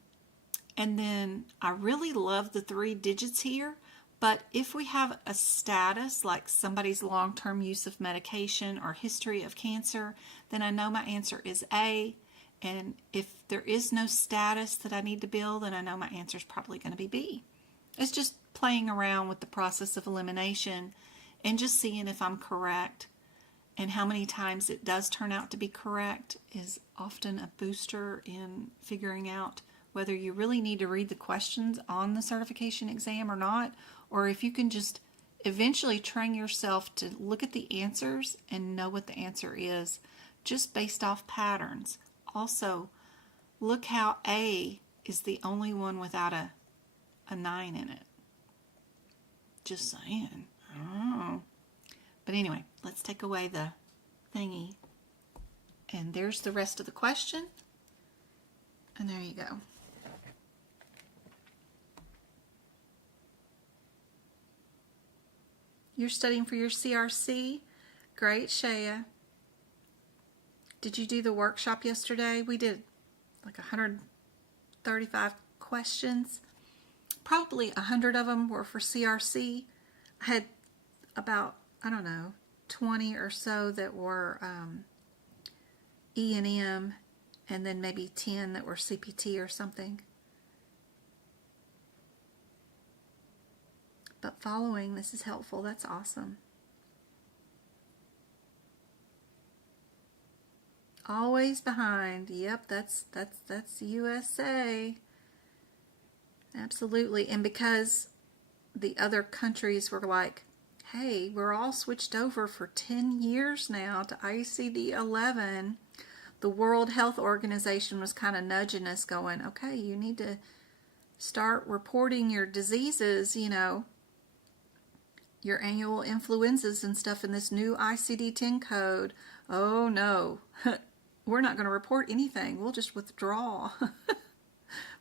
then I really love the 3 digits here, But if we have a status like somebody's long-term use of medication or history of cancer, then I know my answer is A. And if there is no status that I need to bill, then I know my answer is probably going to be B. It's just playing around with the process of elimination and just seeing if I'm correct. And how many times it does turn out to be correct is often a booster in figuring out whether you really need to read the questions on the certification exam or not, or if you can just eventually train yourself to look at the answers and know what the answer is just based off patterns. Also, look how A is the only one without a 9 in it. Just saying. Oh. But anyway, let's take away the thingy. And there's the rest of the question. And there you go. You're studying for your CRC? Great, Shaya. Did you do the workshop yesterday? We did like 135 questions. Probably 100 of them were for CRC. I had about, I don't know, 20 or so that were E&M, and then maybe 10 that were CPT or something. But following this is helpful. That's awesome. Always behind. Yep, that's USA. Absolutely. And because the other countries were like, hey, we're all switched over for 10 years now to ICD-11, the World Health Organization was kind of nudging us going, okay, you need to start reporting your diseases, you know, your annual influenzas and stuff in this new ICD-10 code. Oh no, we're not going to report anything. We'll just withdraw.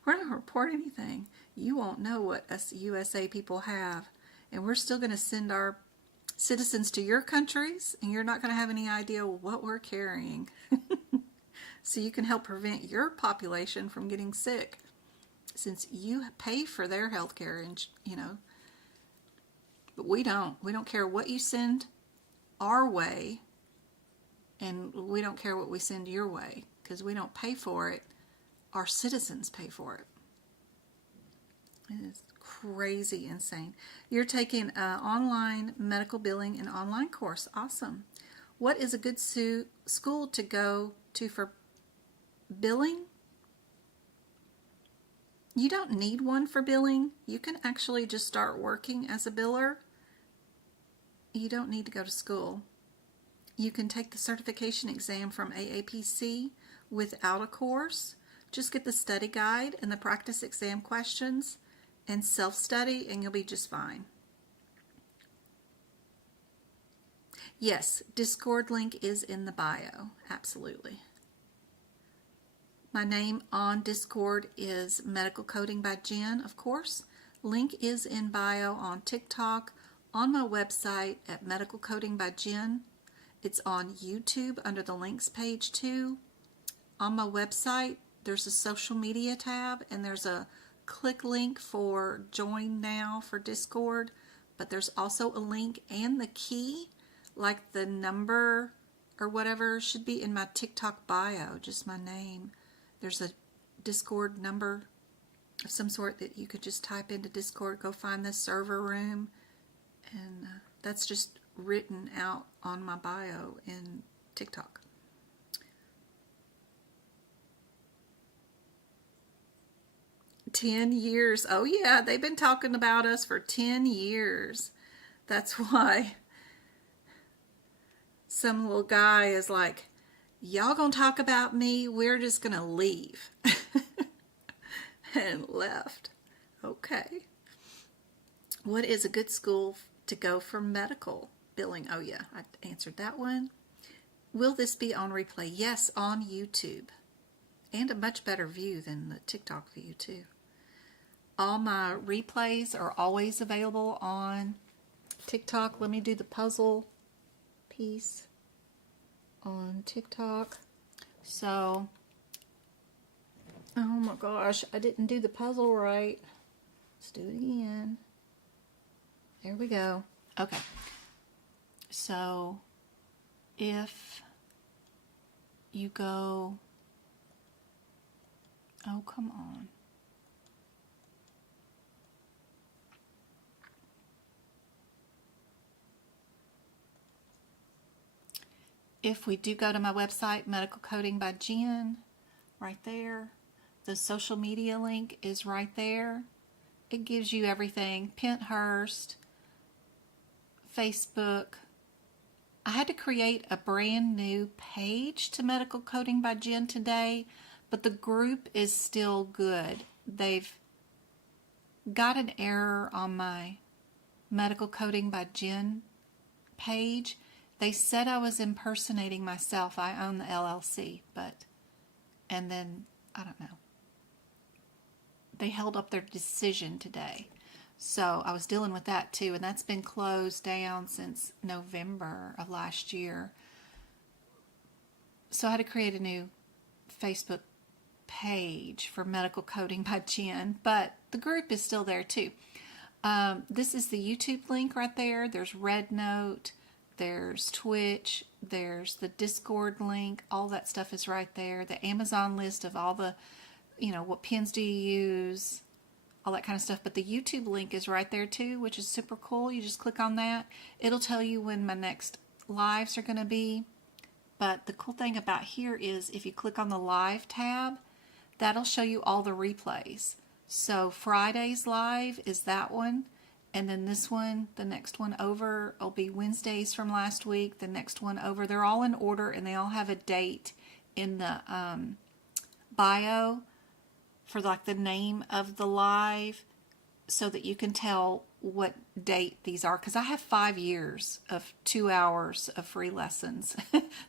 We're not going to report anything. You won't know what us USA people have. And we're still going to send our citizens to your countries, and you're not going to have any idea what we're carrying. So you can help prevent your population from getting sick, since you pay for their health care, and you know. But we don't. We don't care what you send our way, and we don't care what we send your way, because we don't pay for it. Our citizens pay for it. It is crazy insane. You're taking an online medical billing and online course. Awesome. What is a good school to go to for billing? You don't need one for billing. You can actually just start working as a biller. You don't need to go to school. You can take the certification exam from AAPC without a course. Just get the study guide and the practice exam questions and self-study, and you'll be just fine. Yes, Discord link is in the bio. Absolutely. My name on Discord is Medical Coding by Jen, of course. Link is in bio on TikTok, on my website at Medical Coding by Jen. It's on YouTube under the links page too. On my website, there's a social media tab, and there's a click link for join now for Discord, but there's also a link and the key, like the number or whatever, should be in my TikTok bio, just my name. There's a Discord number of some sort that you could just type into Discord, go find the server room, and that's just written out on my bio in TikTok. "10 years. Oh yeah, they've been talking about us for 10 years. That's why some little guy is like, y'all gonna talk about me? We're just gonna leave." And left. Okay. What is a good school to go for medical billing? Oh yeah, I answered that one. Will this be on replay? Yes, on YouTube. And a much better view than the TikTok view too. All my replays are always available on TikTok. Let me do the puzzle piece on TikTok. So, oh my gosh, I didn't do the puzzle right. Let's do it again. There we go. Okay. So if you go, oh, come on. If we do go to my website, Medical Coding by Jen, right there, the social media link is right there. It gives you everything. Pinterest, Facebook. I had to create a brand new page to Medical Coding by Jen today, but the group is still good. They've got an error on my Medical Coding by Jen page. They said I was impersonating myself. I own the LLC, and then, I don't know. They held up their decision today. So I was dealing with that too, and that's been closed down since November of last year. So I had to create a new Facebook page for Medical Coding by Jen, but the group is still there too. This is the YouTube link right there. There's RedNote, there's Twitch, there's the Discord link. All that stuff is right there. The Amazon list of all the, what pens do you use, all that kind of stuff. But the YouTube link is right there too, which is super cool. You just click on that. It'll tell you when my next lives are going to be. But the cool thing about here is if you click on the live tab, that'll show you all the replays. So Friday's live is that one. And then this one, the next one over, will be Wednesdays from last week. The next one over. They're all in order and they all have a date in the bio for like the name of the live so that you can tell what date these are. Because I have 5 years of 2 hours of free lessons.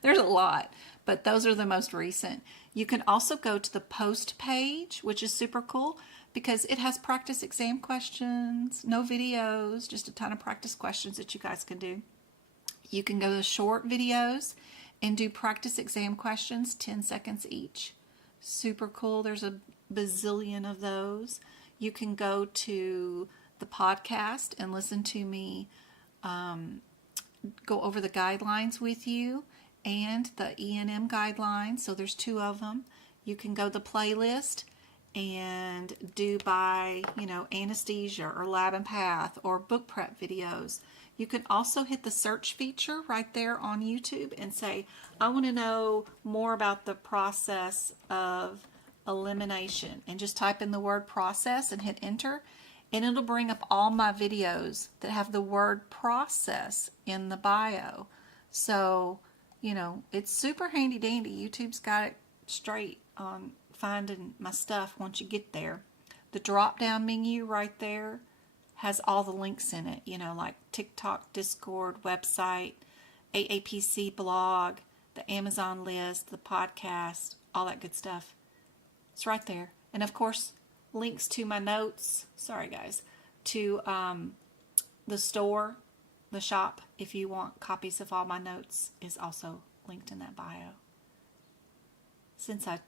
There's a lot, but those are the most recent. You can also go to the post page, which is super cool, because it has practice exam questions, no videos, just a ton of practice questions that you guys can do. You can go to the short videos and do practice exam questions, 10 seconds each. Super cool. There's a bazillion of those. You can go to the podcast and listen to me go over the guidelines with you and the E&M guidelines. So there's 2 of them. You can go to the playlist and do by, anesthesia or lab and path or book prep videos. You can also hit the search feature right there on YouTube and say, I want to know more about the process of elimination, and just type in the word process and hit enter, and it'll bring up all my videos that have the word process in the bio. So, it's super handy dandy. YouTube's got it straight on finding my stuff once you get there. The drop down menu right there has all the links in it, like TikTok, Discord, website, AAPC blog, the Amazon list, the podcast, all that good stuff. It's right there. And of course, links to my notes, sorry guys, to the store, the shop, if you want copies of all my notes, is also linked in that bio. Since I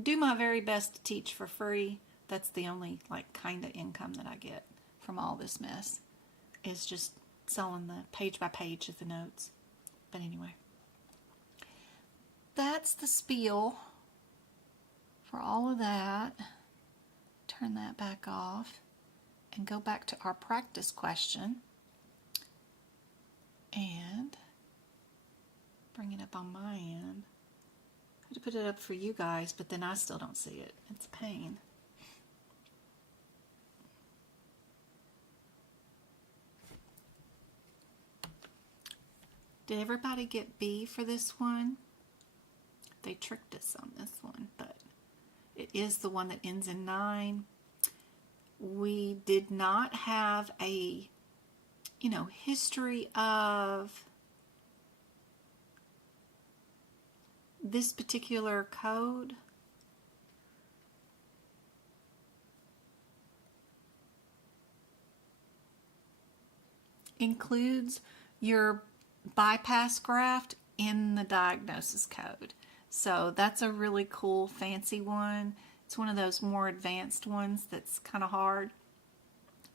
do my very best to teach for free, that's the only kind of income that I get from all this mess, is just selling the page by page of the notes. But anyway, that's the spiel for all of that. Turn that back off and go back to our practice question and bring it up on my end. I had to put it up for you guys, but then I still don't see it. It's a pain. Did everybody get B for this one? They tricked us on this one, but it is the one that ends in 9. We did not have a, history of this particular code. Includes your bypass graft in the diagnosis code. So that's a really cool, fancy one. It's one of those more advanced ones that's kind of hard.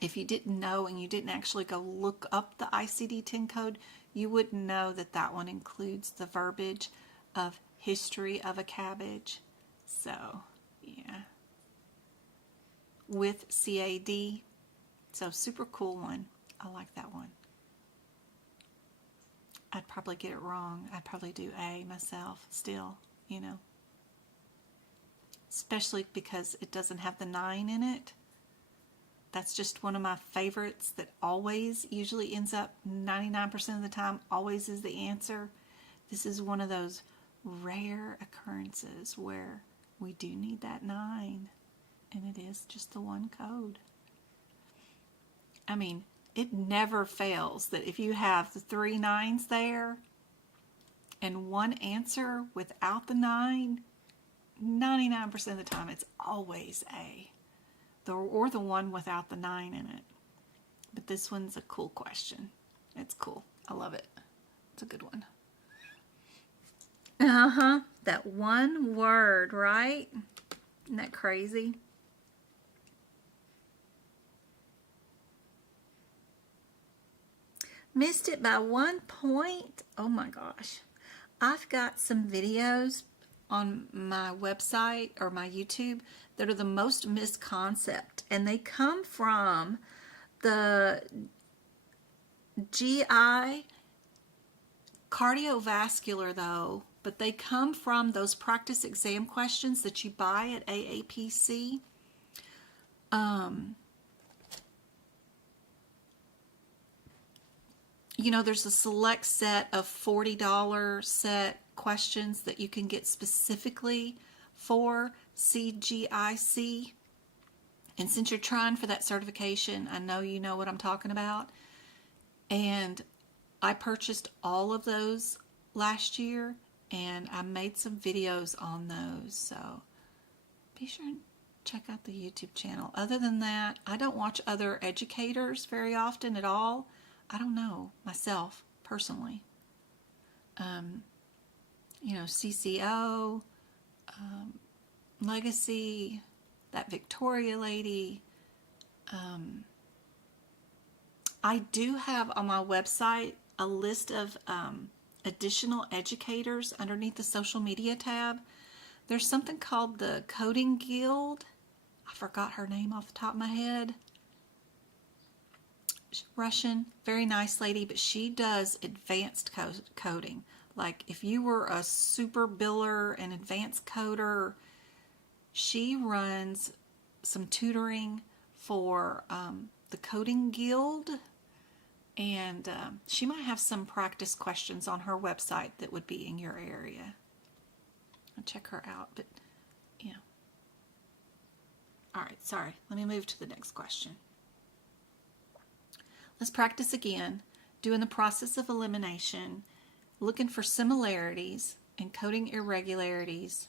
if you didn't know and you didn't actually go look up the ICD-10 code, you wouldn't know that that one includes the verbiage of history of a cabbage. So, yeah. With CAD. So, super cool one. I like that one. I'd probably get it wrong. I'd probably do A myself still, you know. Especially because it doesn't have the 9 in it. That's just one of my favorites that always, usually ends up 99% of the time, always is the answer. This is one of those rare occurrences where we do need that 9. And it is just the one code. I mean, it never fails that if you have the 3 9s there and one answer without the 9, 99% of the time it's always A. Or the one without the 9 in it. But this one's a cool question. It's cool. I love it. It's a good one. That one word, right? Isn't that crazy? Missed it by 1 point. Oh my gosh. I've got some videos on my website or my YouTube that are the most missed concept, and they come from the GI cardiovascular though, but they come from those practice exam questions that you buy at aapc. You know, there's a select set of $40 set questions that you can get specifically for CGIC. And since you're trying for that certification, I know you know what I'm talking about. And I purchased all of those last year, and I made some videos on those. So be sure and check out the YouTube channel. Other than that, I don't watch other educators very often at all. I don't know myself personally. You know, CCO, Legacy, that Victoria lady. I do have on my website a list of additional educators underneath the social media tab. There's something called the Coding Guild. I forgot her name off the top of my head. Russian, very nice lady, but she does advanced coding. Like if you were a super biller and advanced coder, she runs some tutoring for the Coding Guild, and she might have some practice questions on her website that would be in your area. I'll check her out, but yeah. All right, sorry. Let me move to the next question. Let's practice again, doing the process of elimination, looking for similarities and coding irregularities.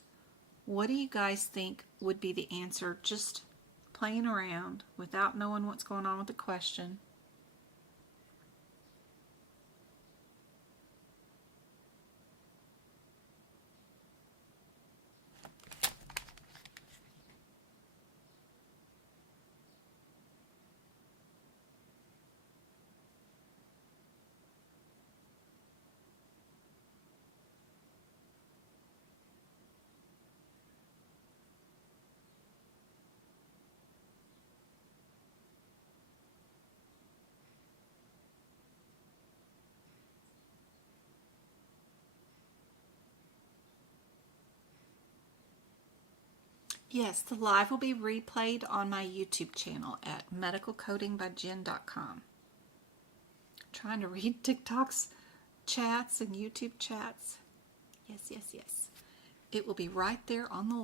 What do you guys think would be the answer, just playing around without knowing what's going on with the question? Yes, the live will be replayed on my YouTube channel at medicalcodingbyjen.com. Trying to read TikTok's chats and YouTube chats. Yes, yes, yes. It will be right there on the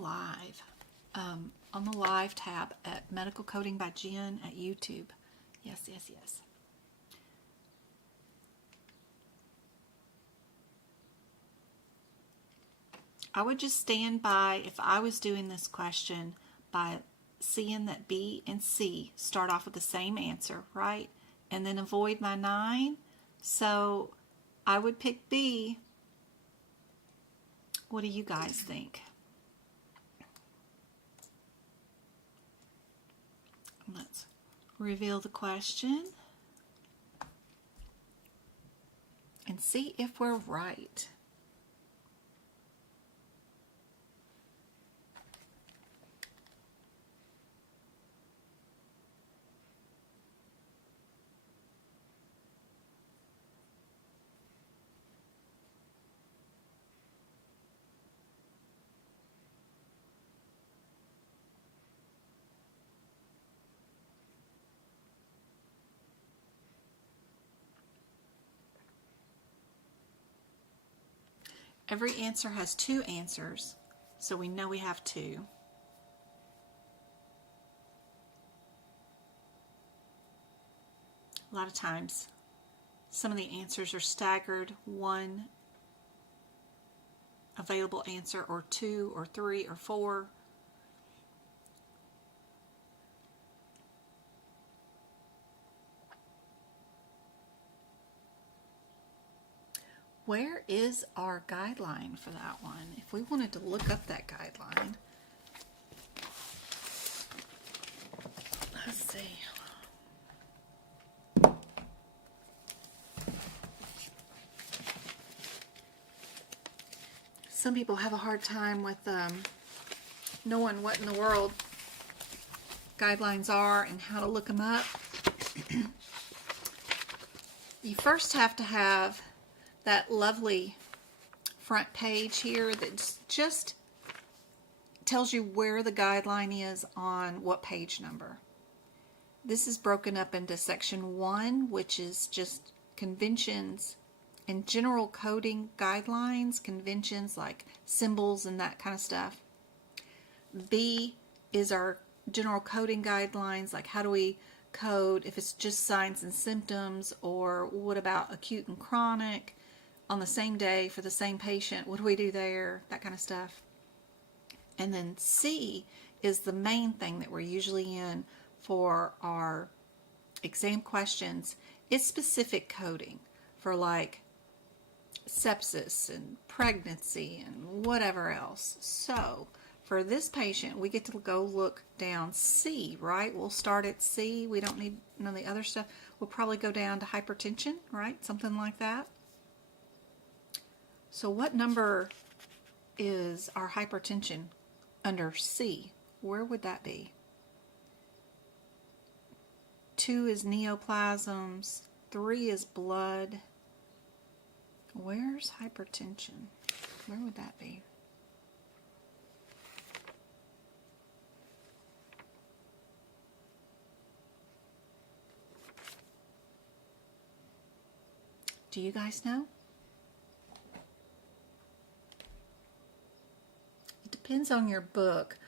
live tab at Medical Coding by Jen at YouTube. Yes, yes, yes. I would just stand by, if I was doing this question, by seeing that B and C start off with the same answer, right? And then avoid my 9. So I would pick B. What do you guys think? Let's reveal the question and see if we're right. Every answer has two answers, so we know we have two. A lot of times, some of the answers are staggered, one available answer, or two, or three, or four. Where is our guideline for that one? If we wanted to look up that guideline, let's see. Some people have a hard time with knowing what in the world guidelines are and how to look them up. You first have to have that lovely front page here that just tells you where the guideline is on what page number. This is broken up into section 1, which is just conventions and general coding guidelines, conventions like symbols and that kind of stuff. B is our general coding guidelines, like how do we code if it's just signs and symptoms, or what about acute and chronic on the same day for the same patient, what do we do there, that kind of stuff. And then C is the main thing that we're usually in for our exam questions. It's specific coding for like sepsis and pregnancy and whatever else. So for this patient, we get to go look down C, right? We'll start at C. We don't need none of the other stuff. We'll probably go down to hypertension, right? Something like that. So what number is our hypertension under C? Where would that be? 2 is neoplasms. 3 is blood. Where's hypertension? Where would that be? Do you guys know? It depends on your book.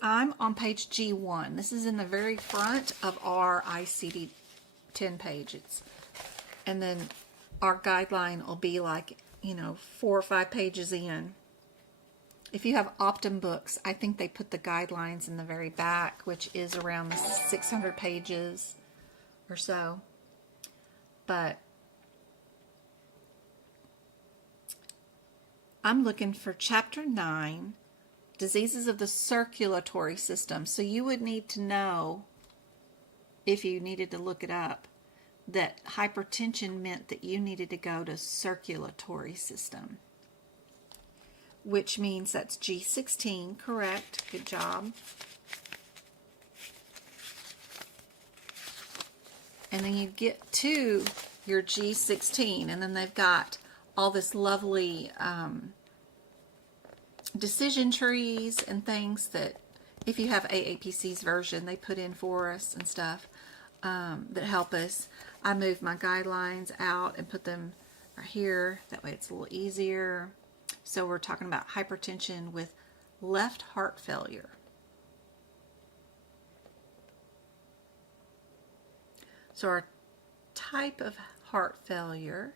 I'm on page G1. This is in the very front of our ICD-10 pages. And then our guideline will be like, 4 or 5 pages in. If you have Optum books, I think they put the guidelines in the very back, which is around the 600 pages or so. But I'm looking for chapter 9, diseases of the circulatory system. So you would need to know, if you needed to look it up, that hypertension meant that you needed to go to circulatory system, which means that's G16, correct? Good job. And then you get to your G16, and then they've got all this lovely decision trees and things that, if you have AAPC's version, they put in for us and stuff that help us. I move my guidelines out and put them right here. That way it's a little easier. So we're talking about hypertension with left heart failure. So our type of heart failure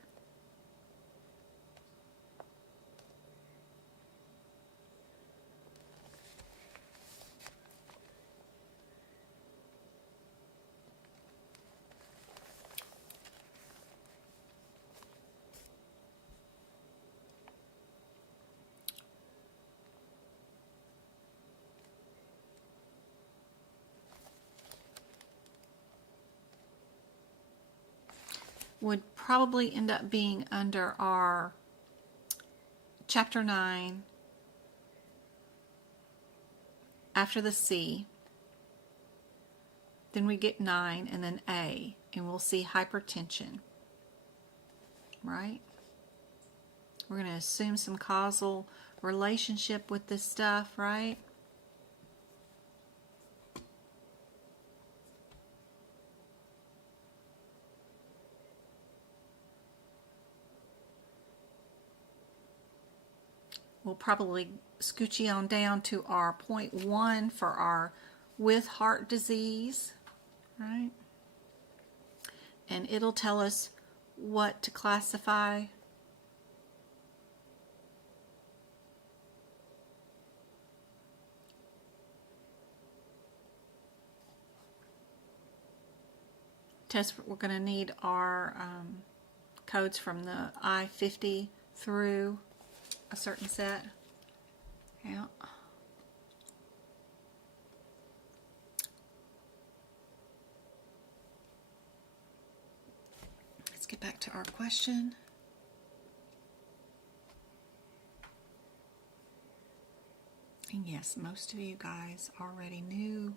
would probably end up being under our Chapter 9 after the C. Then we get 9 and then A, and we'll see hypertension, right? We're going to assume some causal relationship with this stuff, right? We'll probably scooch you on down to our point 1 for our with heart disease, right? And it'll tell us what to classify. We're going to need our codes from the I-50 through a certain set. Yeah. Let's get back to our question. And yes, most of you guys already knew,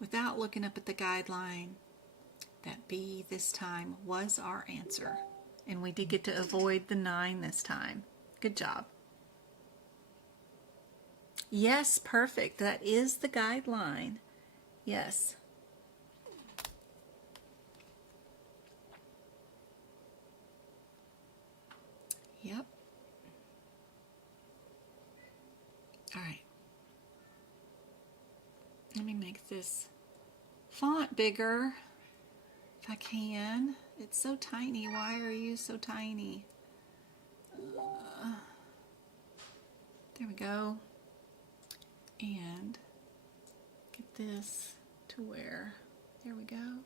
without looking up at the guideline, that B this time was our answer. And we did get to avoid the 9 this time. Good job. Yes, perfect. That is the guideline. Yes. Yep. All right. Let me make this font bigger if I can. It's so tiny. Why are you so tiny? There we go. And get this to where, there we go.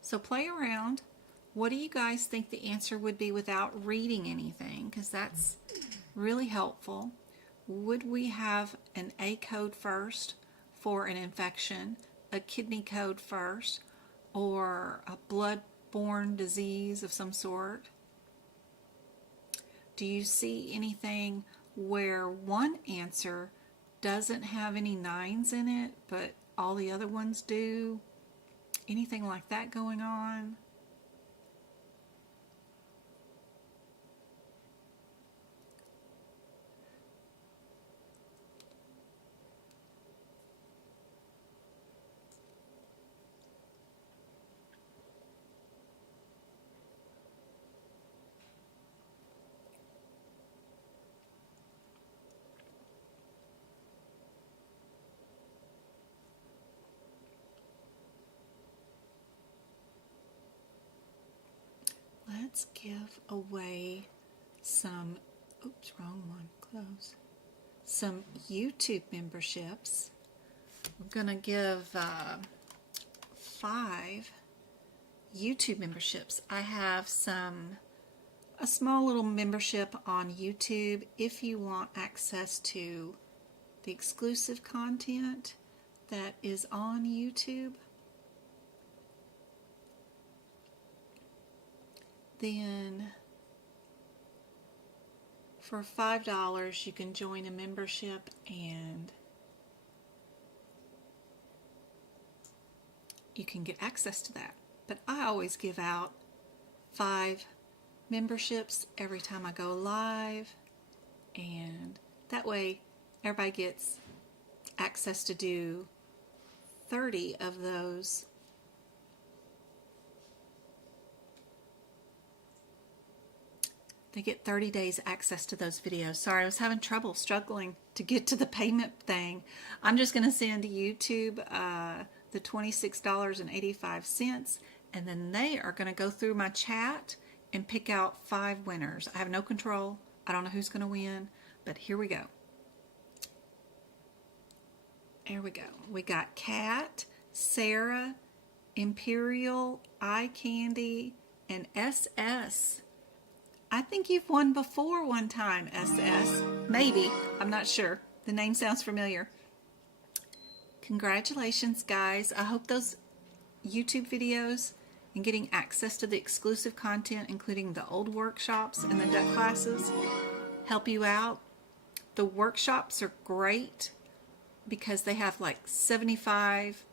So play around. What do you guys think the answer would be without reading anything? Because that's really helpful. Would we have an A code first for an infection, a kidney code first, or a blood-borne disease of some sort? Do you see anything where one answer doesn't have any 9s in it, but all the other ones do? Anything like that going on? Let's give away some, oops, wrong one, close, some YouTube memberships. We're going to give 5 YouTube memberships. I have a small little membership on YouTube if you want access to the exclusive content that is on YouTube. Then for $5 you can join a membership and you can get access to that. But I always give out 5 memberships every time I go live, and that way everybody gets access to do 30 of those. They get 30 days access to those videos. Sorry, I was having trouble struggling to get to the payment thing. I'm just going to send YouTube the $26.85, and then they are going to go through my chat and pick out 5 winners. I have no control. I don't know who's going to win, but here we go. There we go. We got Kat, Sarah, Imperial, Eye Candy, and SS. I think you've won before one time, SS. Maybe. I'm not sure. The name sounds familiar. Congratulations, guys. I hope those YouTube videos and getting access to the exclusive content, including the old workshops and the duck classes, help you out. The workshops are great because they have like 75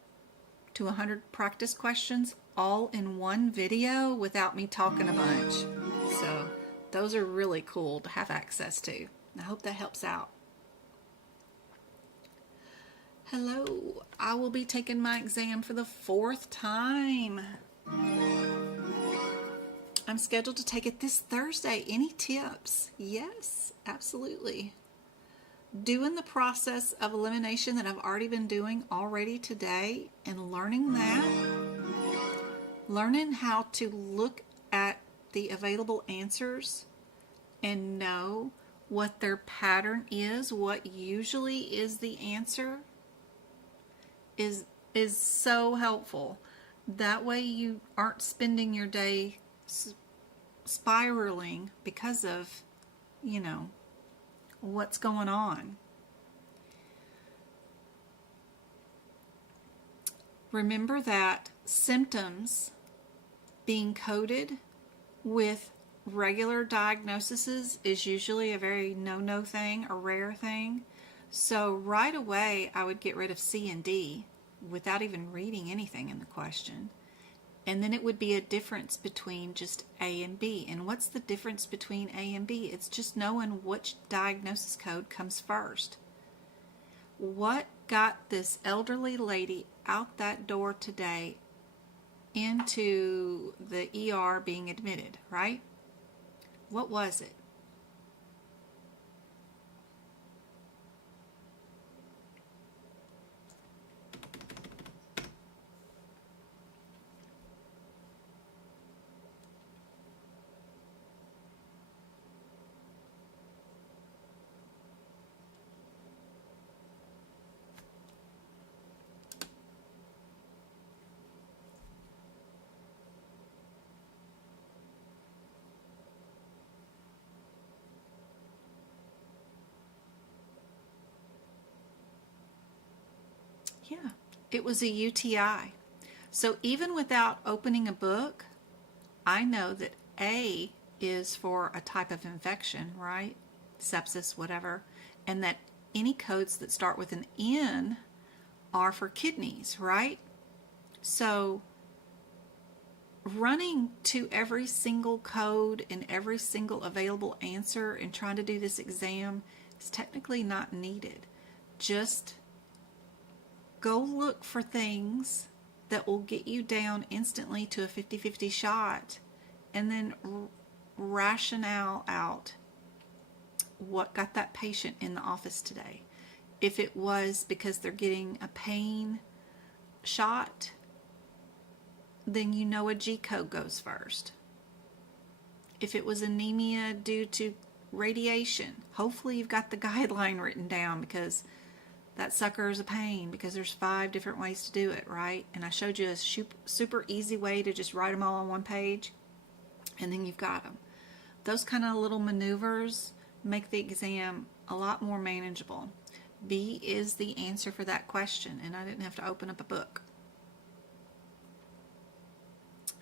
to 100 practice questions all in one video without me talking a bunch. So those are really cool to have access to. I hope that helps out. Hello, I will be taking my exam for the 4th time. I'm scheduled to take it this Thursday. Any tips? Yes, absolutely. Doing the process of elimination that I've already been doing already today and learning that. Learning how to look at the available answers and know what their pattern is, what usually is the answer, is so helpful. That way you aren't spending your day spiraling because of, what's going on. Remember that symptoms being coded with regular diagnoses is usually a very no thing, a rare thing. So right away I would get rid of C and D without even reading anything in the question. And then it would be a difference between just A and B. And what's the difference between A and B? It's just knowing which diagnosis code comes first. What got this elderly lady out that door today into the ER being admitted, right? What was it? Yeah, it was a UTI. So even without opening a book, I know that A is for a type of infection, right? Sepsis, whatever. And that any codes that start with an N are for kidneys, right? So running to every single code and every single available answer and trying to do this exam is technically not needed. Just go look for things that will get you down instantly to a 50-50 shot, and then rationale out what got that patient in the office today. If it was because they're getting a pain shot, then you know a G code goes first. If it was anemia due to radiation, hopefully you've got the guideline written down, because that sucker is a pain, because there's 5 different ways to do it, right? And I showed you a super easy way to just write them all on one page, and then you've got them. Those kind of little maneuvers make the exam a lot more manageable. B is the answer for that question, and I didn't have to open up a book.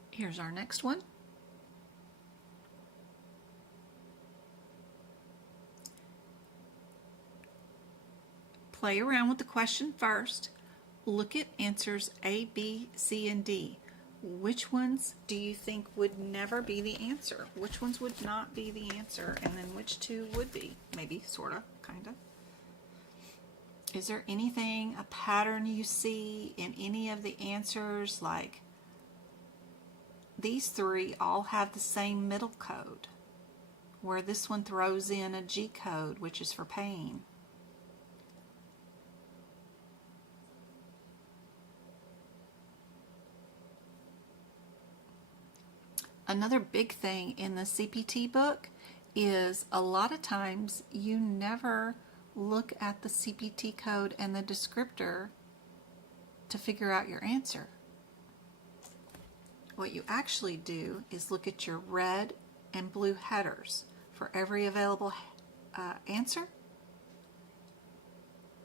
Here's our next one. Play around with the question first. Look at answers A, B, C, and D. Which ones do you think would never be the answer? Which ones would not be the answer? And then which 2 would be? Maybe, sort of, kind of. Is there anything, a pattern you see in any of the answers? Like, these 3 all have the same middle code, where this one throws in a G code, which is for pain. Another big thing in the CPT book is a lot of times you never look at the CPT code and the descriptor to figure out your answer. What you actually do is look at your red and blue headers for every available answer,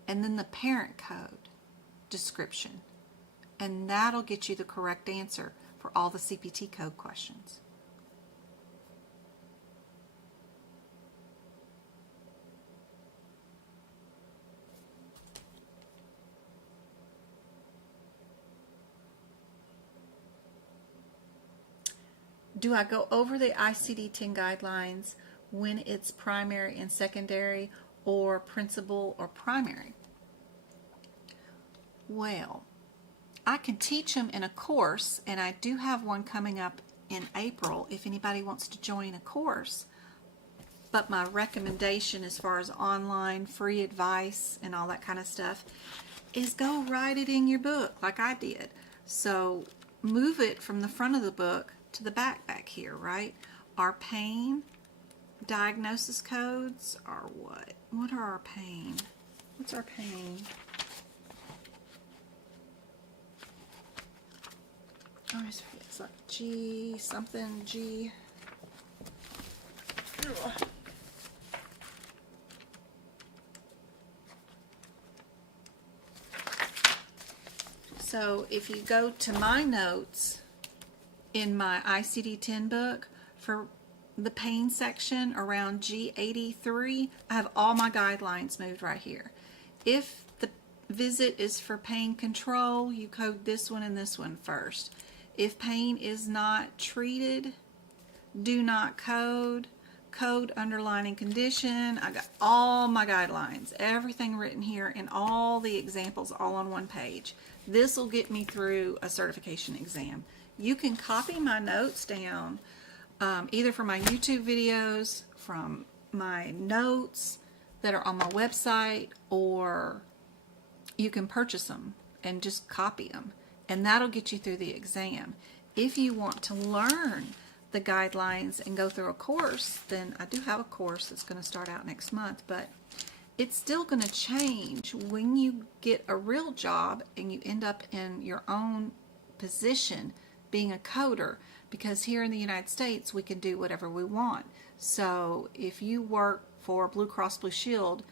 and then the parent code description, and that'll get you the correct answer for for all the CPT code questions. Do I go over the ICD-10 guidelines when it's primary and secondary, or principal or primary? Well, I can teach them in a course, and I do have one coming up in April if anybody wants to join a course. But my recommendation as far as online free advice and all that kind of stuff is go write it in your book like I did. So move it from the front of the book to the back here, right? Our pain diagnosis codes are what? What are our pain? What's our pain? I always forget. It's like G something, G. Ugh. So if you go to my notes in my ICD-10 book for the pain section around G83, I have all my guidelines moved right here. If the visit is for pain control, you code this one and this one first. If pain is not treated, do not code. Code underlying condition. I got all my guidelines, everything written here, and all the examples all on one page. This will get me through a certification exam. You can copy my notes down either from my YouTube videos, from my notes that are on my website, or you can purchase them and just copy them, and that'll get you through the exam. If you want to learn the guidelines and go through a course, then I do have a course that's going to start out next month, but it's still going to change when you get a real job and you end up in your own position being a coder, because here in the United States we can do whatever we want. So if you work for Blue Cross Blue Shield,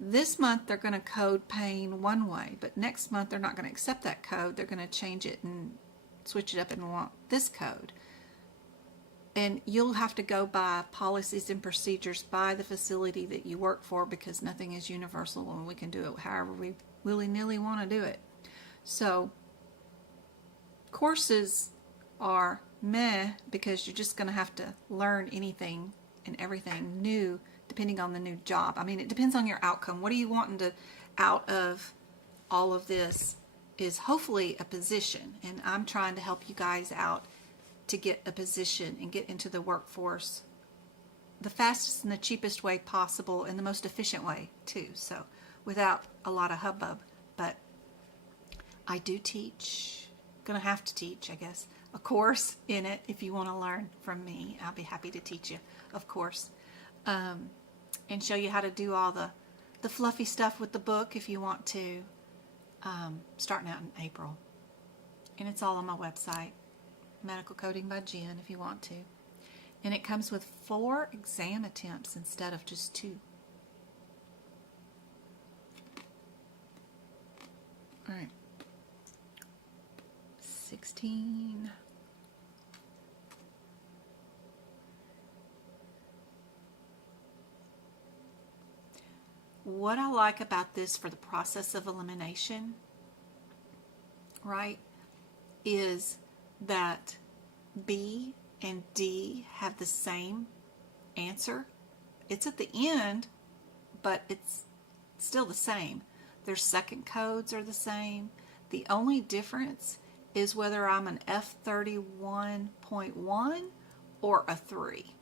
this month they're going to code pain one way, but next month they're not going to accept that code. They're going to change it and switch it up and want this code. And you'll have to go by policies and procedures by the facility that you work for, because nothing is universal and we can do it however we willy-nilly want to do it. So courses are meh, because you're just going to have to learn anything and everything new depending on the new job. I mean, it depends on your outcome. What are you wanting to out of all of this is hopefully a position, and I'm trying to help you guys out to get a position and get into the workforce the fastest and the cheapest way possible, and the most efficient way too, so without a lot of hubbub. But I do teach, gonna have to teach, I guess, a course in it. If you want to learn from me, I'll be happy to teach you, of course, and show you how to do all the fluffy stuff with the book if you want to, starting out in April. And it's all on my website, Medical Coding by Jen, if you want to. And it comes with 4 exam attempts instead of just 2. All right. 16. What I like about this for the process of elimination, right, is that B and D have the same answer. It's at the end, but it's still the same. Their second codes are the same. The only difference is whether I'm an F31.1 or a 3.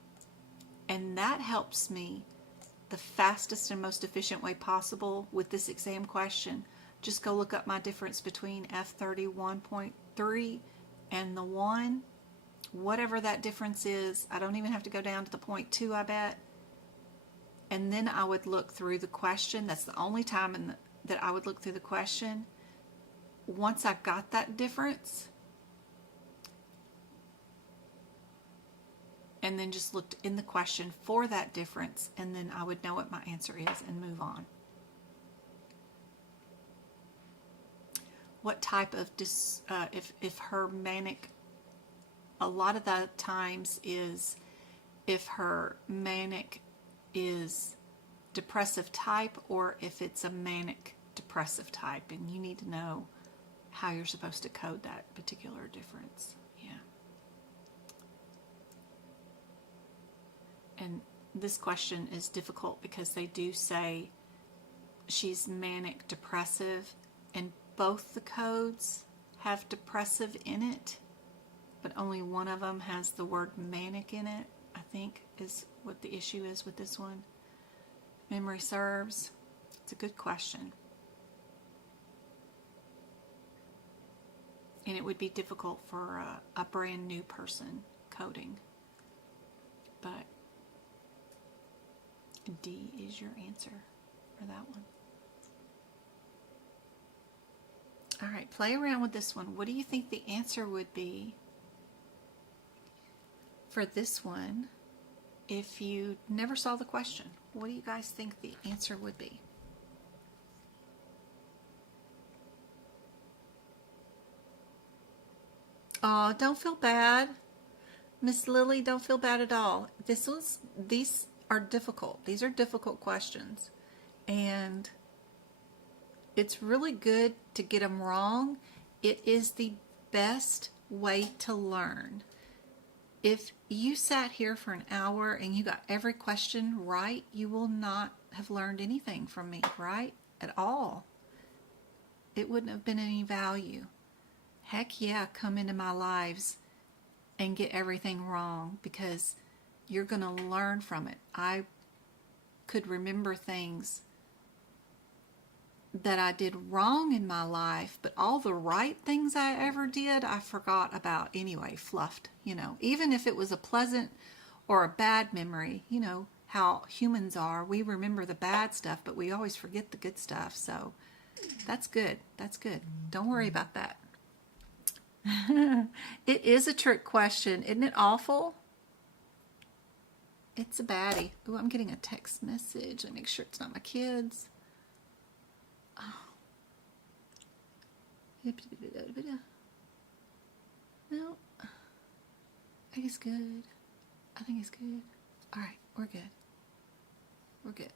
And that helps me the fastest and most efficient way possible with this exam question. Just go look up my difference between F31.3 and the 1. Whatever that difference is, I don't even have to go down to the 0.2, I bet. And then I would look through the question. That's the only time that I would look through the question. Once I got that difference, and then just looked in the question for that difference, and then I would know what my answer is and move on. What type of if her manic a lot of the times is if her manic is depressive type or if it's a manic depressive type, and you need to know how you're supposed to code that particular difference. Yeah. And this question is difficult because they do say she's manic depressive, and both the codes have depressive in it, but only one of them has the word manic in it, I think is what the issue is with this one. Memory serves. It's a good question. And it would be difficult for a brand new person coding. But D is your answer for that one. All right, play around with this one. What do you think the answer would be for this one if you never saw the question? What do you guys think the answer would be? Oh, don't feel bad. Miss Lily, don't feel bad at all. These are difficult. These are difficult questions. And it's really good to get them wrong. It is the best way to learn. If you sat here for an hour and you got every question right, you will not have learned anything from me, right? At all. It wouldn't have been any value. Heck yeah, come into my lives and get everything wrong, because you're going to learn from it. I could remember things that I did wrong in my life, but all the right things I ever did, I forgot about anyway, fluffed, Even if it was a pleasant or a bad memory, how humans are. We remember the bad stuff, but we always forget the good stuff. So that's good. That's good. Don't worry about that. It is a trick question. Isn't it awful? It's a baddie. Oh, I'm getting a text message. Let me make sure it's not my kids. Oh. No. I think it's good. I think it's good. All right, we're good. We're good.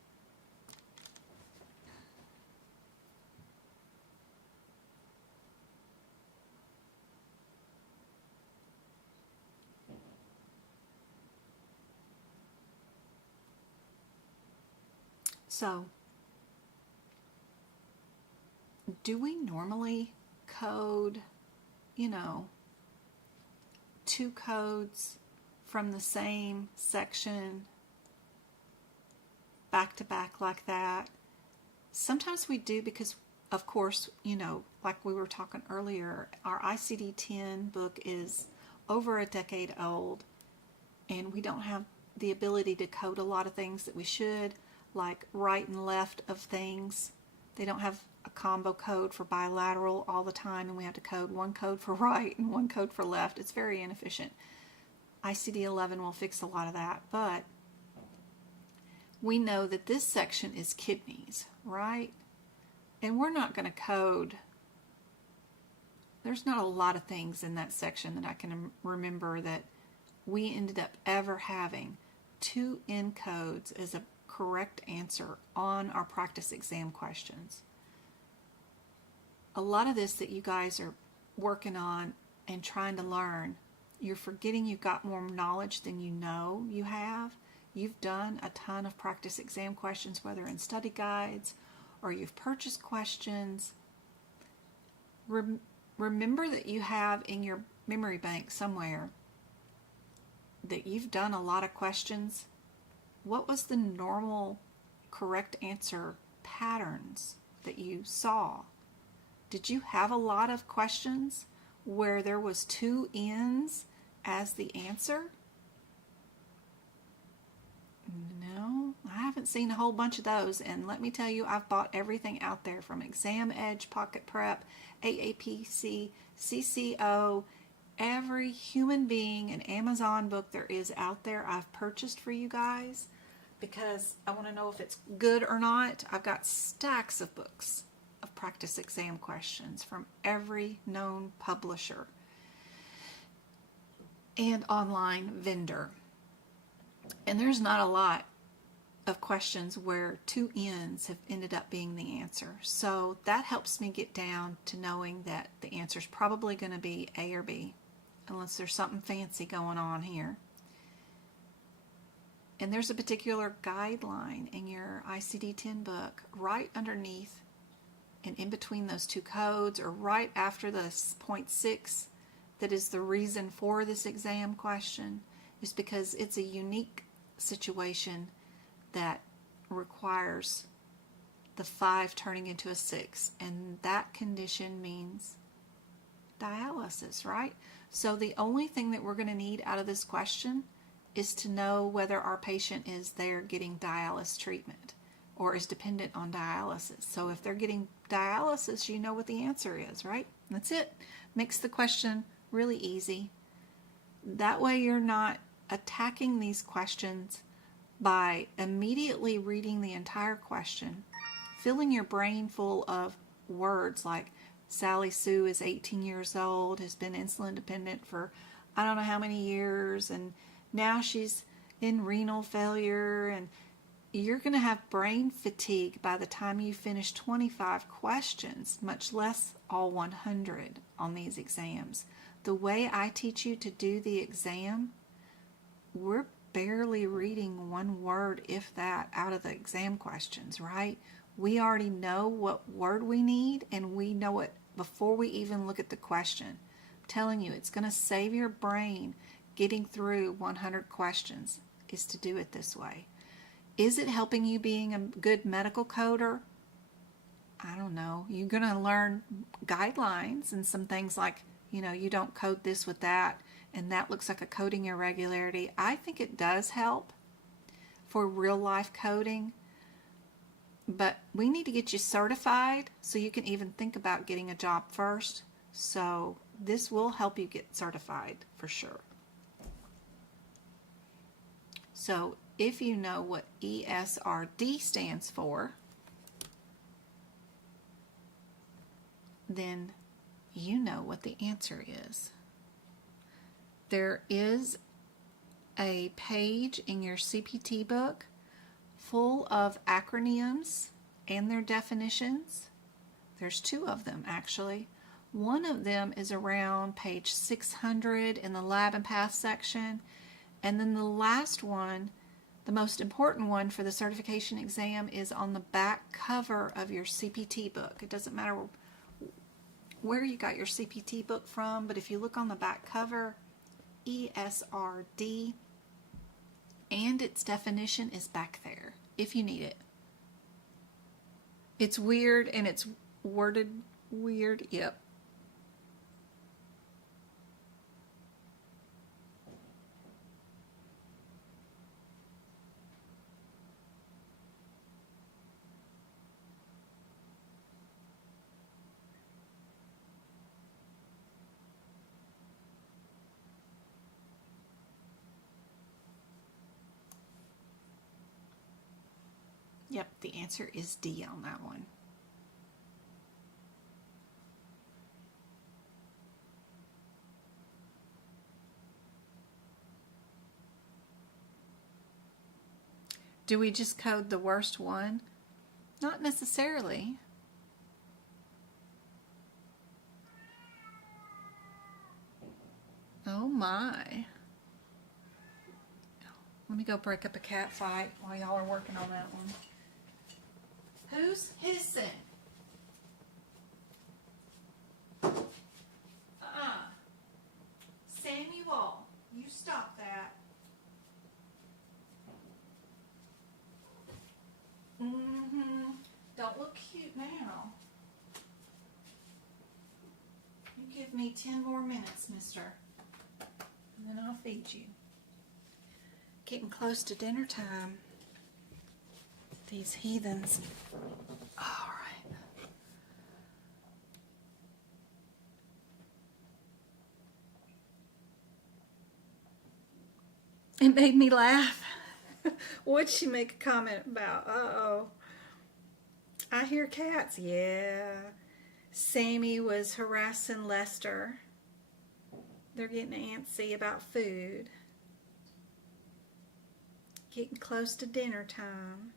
So, do we normally code, 2 codes from the same section back to back like that? Sometimes we do because, of course, like we were talking earlier, our ICD-10 book is over a decade old, and we don't have the ability to code a lot of things that we should, like right and left of things. They don't have a combo code for bilateral all the time, and we have to code one code for right and one code for left. It's very inefficient. ICD-11 will fix a lot of that, but we know that this section is kidneys, right? And we're not going to code. There's not a lot of things in that section that I can remember that we ended up ever having 2 encodes as a correct answer on our practice exam questions. A lot of this that you guys are working on and trying to learn, you're forgetting you've got more knowledge than you know you have. You've done a ton of practice exam questions, whether in study guides or you've purchased questions. Remember that you have in your memory bank somewhere that you've done a lot of questions. What was the normal correct answer patterns that you saw? Did you have a lot of questions where there was 2 N's as the answer? No, I haven't seen a whole bunch of those, and let me tell you, I've bought everything out there from Exam Edge, Pocket Prep, AAPC, CCO, every human being and Amazon book there is out there I've purchased for you guys because I want to know if it's good or not. I've got stacks of books of practice exam questions from every known publisher. and online vendor. And there's not a lot of questions where two N's have ended up being the answer. So that helps me get down to knowing that the answer is probably going to be A or B, unless there's something fancy going on here. And there's a particular guideline in your ICD-10 book right underneath and in between those two codes, or right after the .6, that is the reason for this exam question, is because it's a unique situation that requires the 5 turning into a 6, and that condition means dialysis, right? So the only thing that we're going to need out of this question is to know whether our patient is there getting dialysis treatment or is dependent on dialysis. So if they're getting dialysis, you know what the answer is, right? That's it. Makes the question really easy. That way you're not attacking these questions by immediately reading the entire question, filling your brain full of words like Sally Sue is 18 years old, has been insulin dependent for I don't know how many years, and now she's in renal failure, and you're going to have brain fatigue by the time you finish 25 questions, much less all 100 on these exams. The way I teach you to do the exam, we're barely reading one word, if that, out of the exam questions, right? We already know what word we need, and we know it before we even look at the question. I'm telling you, it's going to save your brain getting through 100 questions is to do it this way. Is it helping you being a good medical coder? I don't know. You're going to learn guidelines and some things like, you don't code this with that, and that looks like a coding irregularity. I think it does help for real life coding, but we need to get you certified so you can even think about getting a job first. So this will help you get certified for sure. So if you know what ESRD stands for, then you know what the answer is. There is a page in your CPT book full of acronyms and their definitions. There's 2 of them actually. One of them is around page 600 in the lab and path section, and then the last one, the most important one for the certification exam, is on the back cover of your CPT book. It doesn't matter where you got your CPT book from, but if you look on the back cover, ESRD and its definition is back there if you need it. It's weird and it's worded weird. Yep. Yep, the answer is D on that one. Do we just code the worst one? Not necessarily. Oh my. Let me go break up a cat fight while y'all are working on that one. Who's hissing? Samuel, you stop that. Don't look cute now. You give me 10 more minutes, mister, and then I'll feed you. Getting close to dinner time. These heathens. All right. It made me laugh. What'd she make a comment about? Uh-oh. I hear cats. Yeah. Sammy was harassing Lester. They're getting antsy about food. Getting close to dinner time.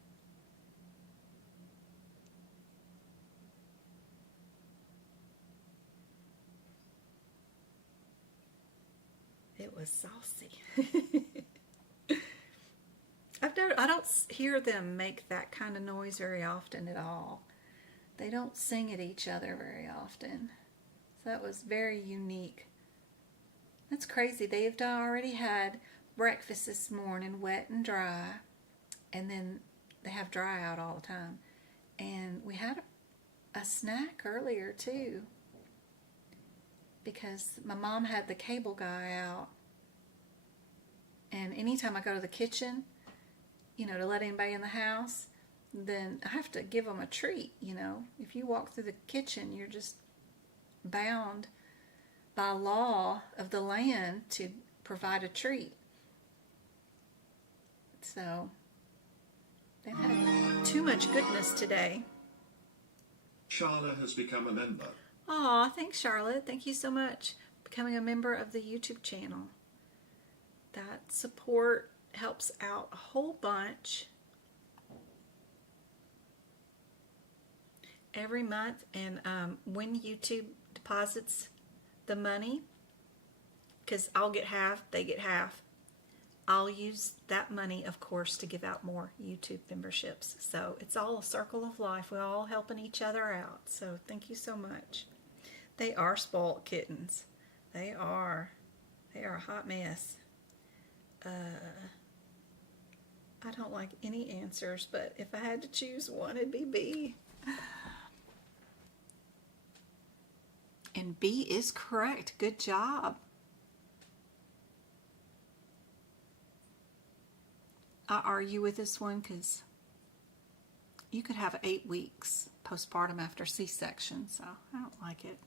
It was saucy. I don't hear them make that kind of noise very often at all. They don't sing at each other very often. So that was very unique. That's crazy. They've already had breakfast this morning, wet and dry, and then they have dry out all the time. And we had a snack earlier too, because my mom had the cable guy out. And anytime I go to the kitchen, you know, to let anybody in the house, then I have to give them a treat, you know. If you walk through the kitchen, you're just bound by law of the land to provide a treat. So they've had too much goodness today. Charlotte has become a member. Aw, thanks, Charlotte. Thank you so much for becoming a member of the YouTube channel. That support helps out a whole bunch every month. And when YouTube deposits the money, because I'll get half, they get half, I'll use that money, of course, to give out more YouTube memberships. So it's all a circle of life. We're all helping each other out. So thank you so much. They are spoiled kittens. They are. They are a hot mess. I don't like any answers, but if I had to choose one, it'd be B. And B is correct. Good job. I argue with this one because you could have 8 weeks postpartum after C-section, so I don't like it.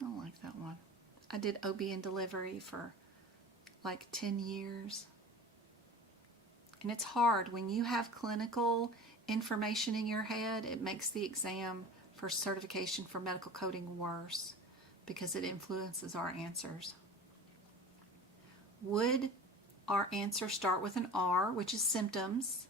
I don't like that one. I did OB and delivery for like 10 years. And it's hard when you have clinical information in your head. It makes the exam for certification for medical coding worse because it influences our answers. Would our answer start with an R, which is symptoms?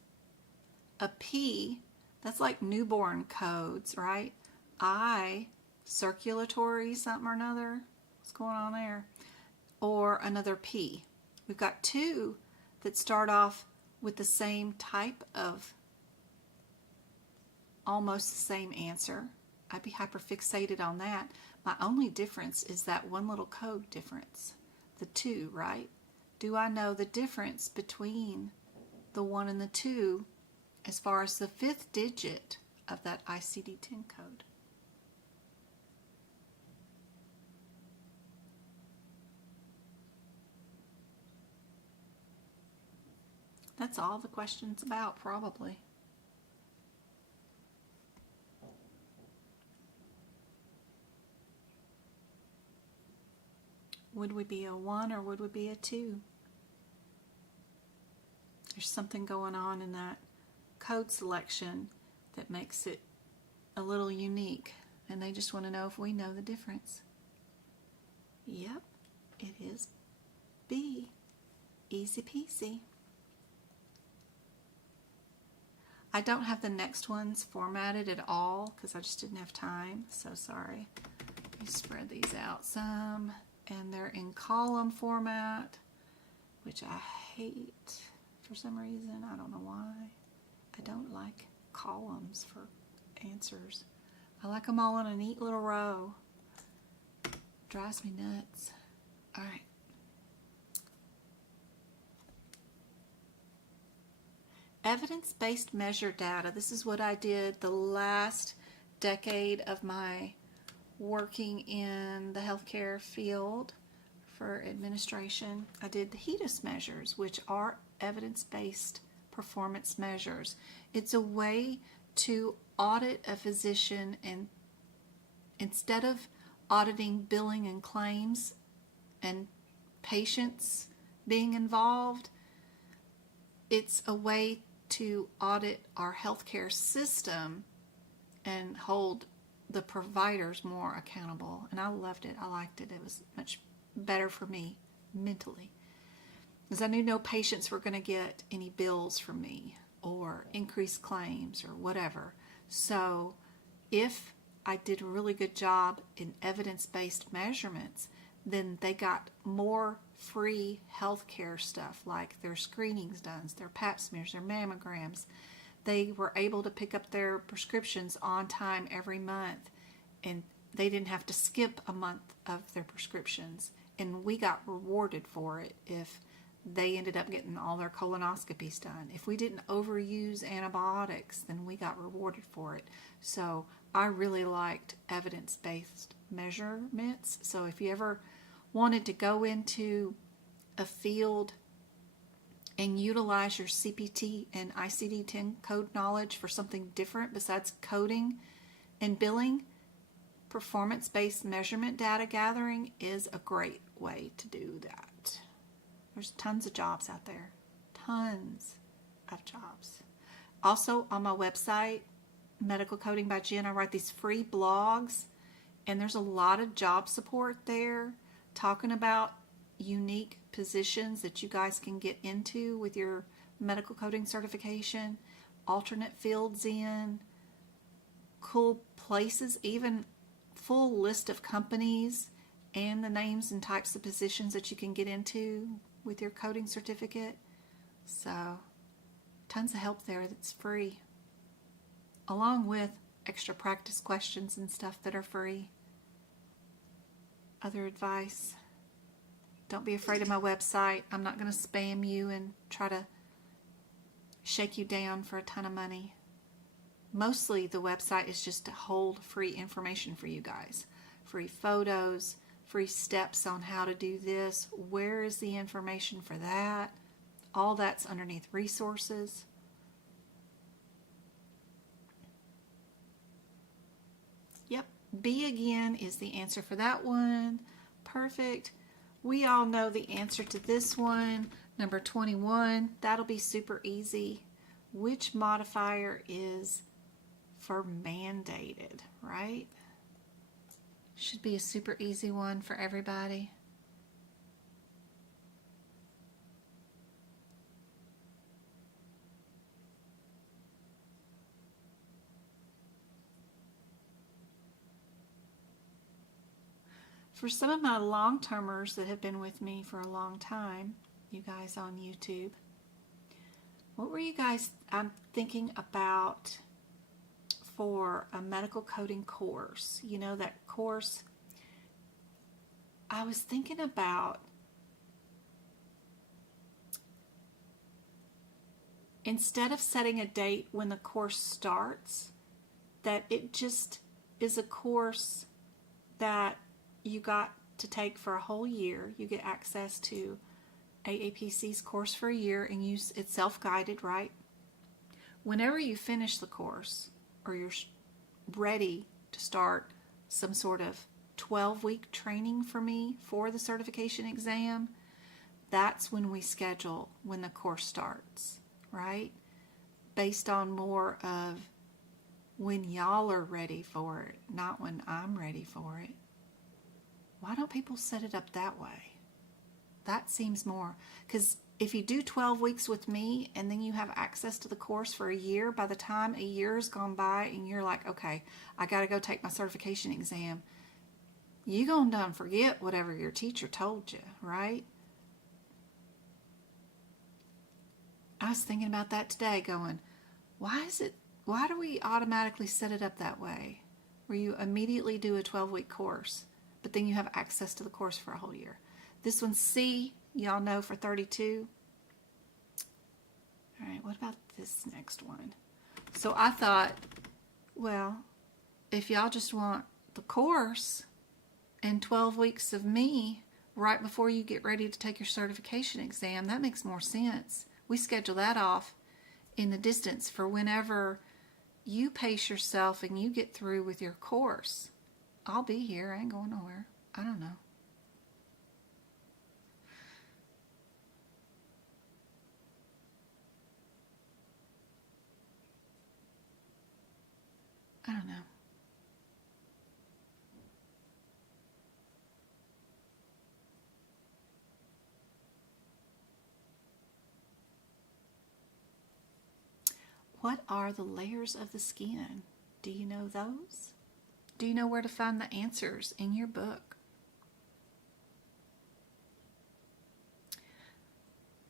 A P, that's like newborn codes, right? I, circulatory something or another. What's going on there? Or another P. We've got 2 that start off with the same type of, almost the same answer. I'd be hyperfixated on that. My only difference is that one little code difference, the 2, right? Do I know the difference between the 1 and the 2 as far as the 5th digit of that ICD-10 code? That's all the question's about, probably. Would we be a 1 or would we be a 2? There's something going on in that code selection that makes it a little unique, and they just want to know if we know the difference. Yep, it is B. Easy peasy. I don't have the next ones formatted at all because I just didn't have time, so sorry. Let me spread these out some, and they're in column format, which I hate for some reason. I don't know why. I don't like columns for answers. I like them all in a neat little row. Drives me nuts. All right. Evidence-based measure data. This is what I did the last decade of my working in the healthcare field for administration. I did the HEDIS measures, which are evidence-based performance measures. It's a way to audit a physician, and instead of auditing billing and claims and patients being involved, it's a way to audit our healthcare system and hold the providers more accountable. And I loved it. I liked it. It was much better for me mentally. Because I knew no patients were going to get any bills from me or increased claims or whatever. So if I did a really good job in evidence-based measurements, then they got more free healthcare stuff like their screenings done, their pap smears, their mammograms. They were able to pick up their prescriptions on time every month, and they didn't have to skip a month of their prescriptions. And we got rewarded for it if they ended up getting all their colonoscopies done. If we didn't overuse antibiotics, then we got rewarded for it. So I really liked evidence-based measurements. So if you ever wanted to go into a field and utilize your CPT and ICD-10 code knowledge for something different besides coding and billing, performance-based measurement data gathering is a great way to do that. There's tons of jobs out there. Tons of jobs. Also, on my website, Medical Coding by Jen, I write these free blogs, and there's a lot of job support there talking about unique positions that you guys can get into with your medical coding certification, alternate fields in, cool places, even full list of companies and the names and types of positions that you can get into with your coding certificate. So tons of help there that's free, along with extra practice questions and stuff that are free. Other advice: don't be afraid of my website. I'm not going to spam you and try to shake you down for a ton of money. Mostly the website is just to hold free information for you guys. Free photos, free steps on how to do this. Where is the information for that? All that's underneath resources. Yep, B again is the answer for that one. Perfect. We all know the answer to this one. Number 21, that'll be super easy. Which modifier is for mandated, right? Should be a super easy one for everybody. For some of my long-termers that have been with me for a long time, you guys on YouTube, what were you guys thinking about for a medical coding course? You know, that course, I was thinking about instead of setting a date when the course starts, that it just is a course that you got to take for a whole year. You get access to AAPC's course for a year, and it's self-guided, right? Whenever you finish the course, or you're ready to start some sort of 12-week training for me for the certification exam, that's when we schedule when the course starts, right? Based on more of when y'all are ready for it, not when I'm ready for it. Why don't people set it up that way? That seems more, because if you do 12 weeks with me and then you have access to the course for a year, by the time a year's gone by and you're like, okay, I got to go take my certification exam, you're going to done forget whatever your teacher told you, right? I was thinking about that today, going, why do we automatically set it up that way, where you immediately do a 12-week course, but then you have access to the course for a whole year? This one's C, y'all know, for 32. All right, what about this next one? So I thought, well, if y'all just want the course and 12 weeks of me right before you get ready to take your certification exam, that makes more sense. We schedule that off in the distance for whenever you pace yourself and you get through with your course. I'll be here. I ain't going nowhere. I don't know. I don't know. What are the layers of the skin? Do you know those? Do you know where to find the answers in your book?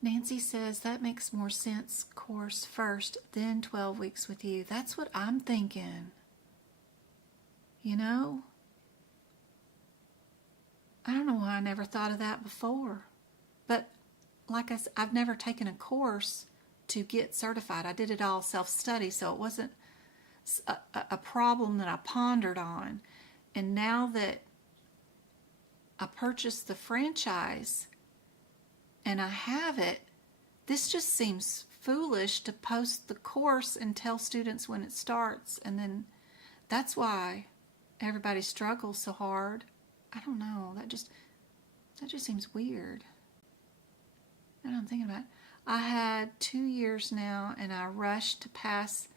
Nancy says that makes more sense, course first, then 12 weeks with you. That's what I'm thinking. You know? I don't know why I never thought of that before. But like I said, I've never taken a course to get certified. I did it all self-study, so it wasn't a problem that I pondered on. And now that I purchased the franchise and I have it, this just seems foolish to post the course and tell students when it starts. And then that's why everybody struggles so hard. I don't know. That just seems weird. And I'm thinking about it. I had 2 years now, and I rushed to pass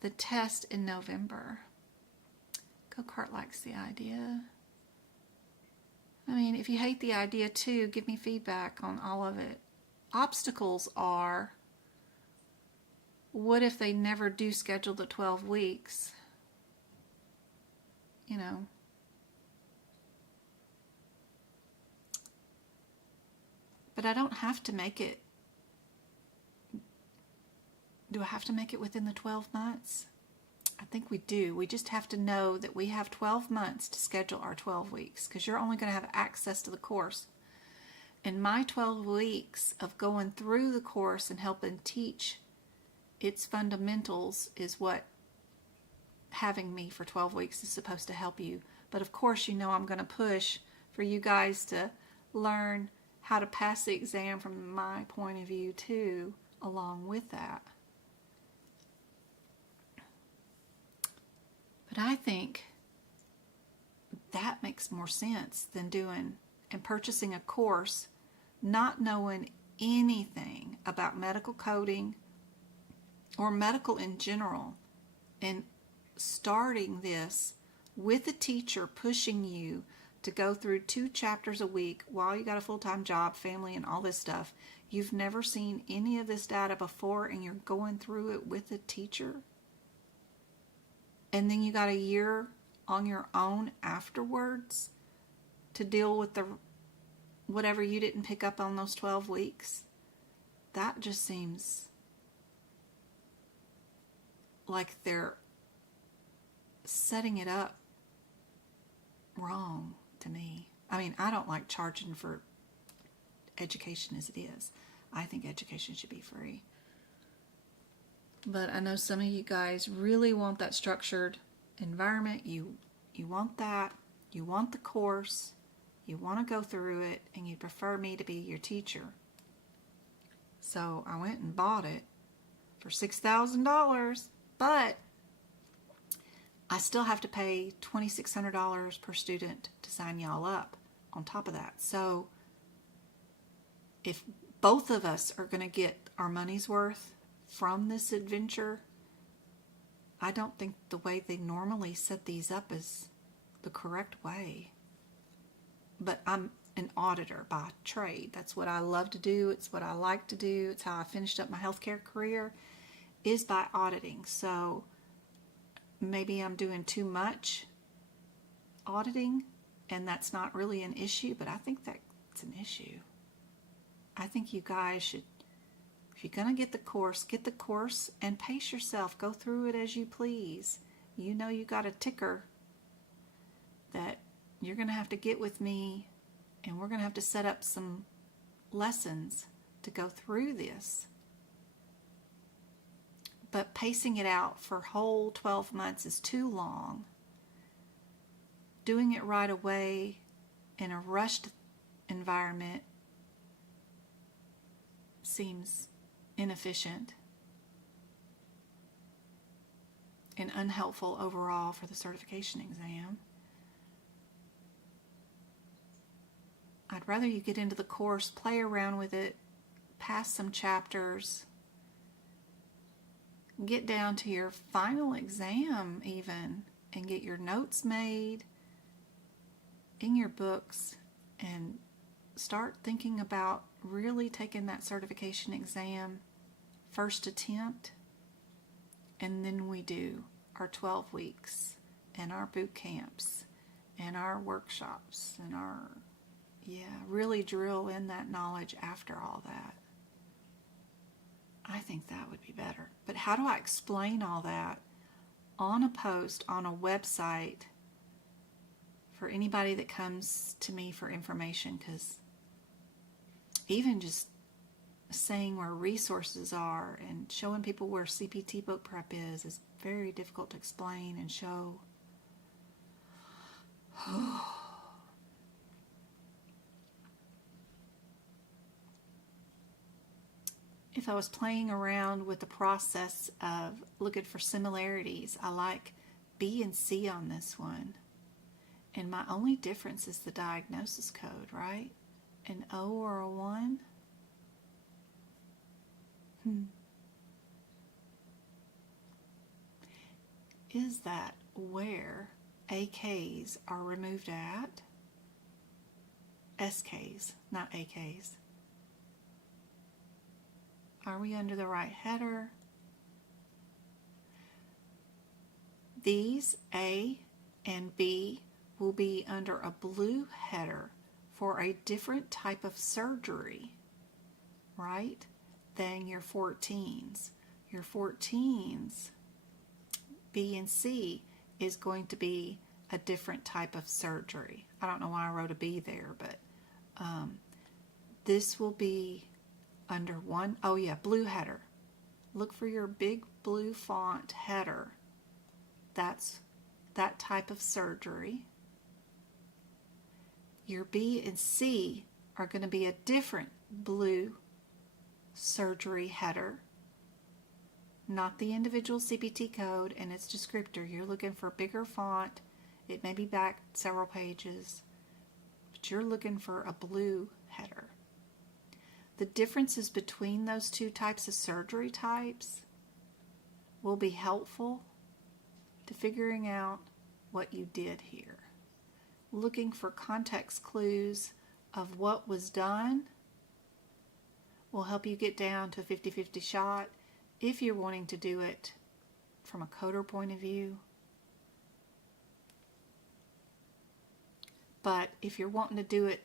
the test in November. Go-Kart likes the idea. I mean, if you hate the idea too, give me feedback on all of it. Obstacles are, what if they never do schedule the 12 weeks? You know. But I don't have to make it. Do I have to make it within the 12 months? I think we do. We just have to know that we have 12 months to schedule our 12 weeks, because you're only going to have access to the course. And my 12 weeks of going through the course and helping teach its fundamentals is what having me for 12 weeks is supposed to help you. But of course, you know I'm going to push for you guys to learn how to pass the exam from my point of view too, along with that. But I think that makes more sense than doing and purchasing a course, not knowing anything about medical coding or medical in general, and starting this with a teacher pushing you to go through 2 chapters a week while you got a full-time job, family, and all this stuff. You've never seen any of this data before, and you're going through it with a teacher. And then you got a year on your own afterwards to deal with the whatever you didn't pick up on those 12 weeks. That just seems like they're setting it up wrong to me. I mean, I don't like charging for education as it is. I think education should be free. But I know some of you guys really want that structured environment. You want that. You want the course. You want to go through it, and you prefer me to be your teacher. So I went and bought it for $6,000, but I still have to pay $2,600 per student to sign y'all up on top of that. So if both of us are going to get our money's worth from this adventure, I don't think the way they normally set these up is the correct way. But I'm an auditor by trade. That's what I love to do. It's what I like to do. It's how I finished up my healthcare career, is by auditing. So maybe I'm doing too much auditing, and that's not really an issue, but I think that's an issue. I think you guys should, if you're going to get the course and pace yourself. Go through it as you please. You know you got a ticker that you're going to have to get with me, and we're going to have to set up some lessons to go through this. But pacing it out for whole 12 months is too long. Doing it right away in a rushed environment seems inefficient and unhelpful overall for the certification exam. I'd rather you get into the course, play around with it, pass some chapters, get down to your final exam even, and get your notes made in your books, and start thinking about really taking that certification exam first attempt And then we do our 12 weeks and our boot camps and our workshops and our, really drill in that knowledge after all that. I think that would be better. But how do I explain all that on a post, on a website, for anybody that comes to me for information? Because even just saying where resources are and showing people where CPT book prep is very difficult to explain and show. If I was playing around with the process of looking for similarities, I like B and C on this one. And my only difference is the diagnosis code, right? An O or a 1? Is that where AKs are removed at? SKs, not AKs. Are we under the right header? These, A and B, will be under a blue header for a different type of surgery, right, than your 14s. Your 14s, B and C, is going to be a different type of surgery. I don't know why I wrote a B there, but this will be under one, blue header. Look for your big blue font header. That's that type of surgery. Your B and C are going to be a different blue surgery header, not the individual CPT code and its descriptor. You're looking for a bigger font. It may be back several pages, but you're looking for a blue header. The differences between those two types of surgery types will be helpful to figuring out what you did here. Looking for context clues of what was done will help you get down to a 50-50 shot if you're wanting to do it from a coder point of view. But if you're wanting to do it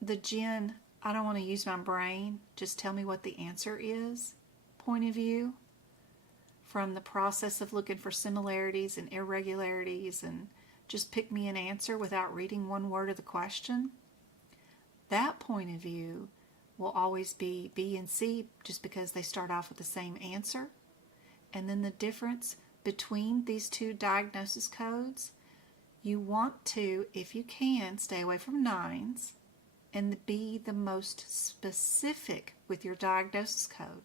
the Jen, I don't want to use my brain, just tell me what the answer is point of view, from the process of looking for similarities and irregularities and just pick me an answer without reading one word of the question, that point of view will always be B and C, just because they start off with the same answer. And then the difference between these two diagnosis codes, you want to, if you can, stay away from 9s and be the most specific with your diagnosis code.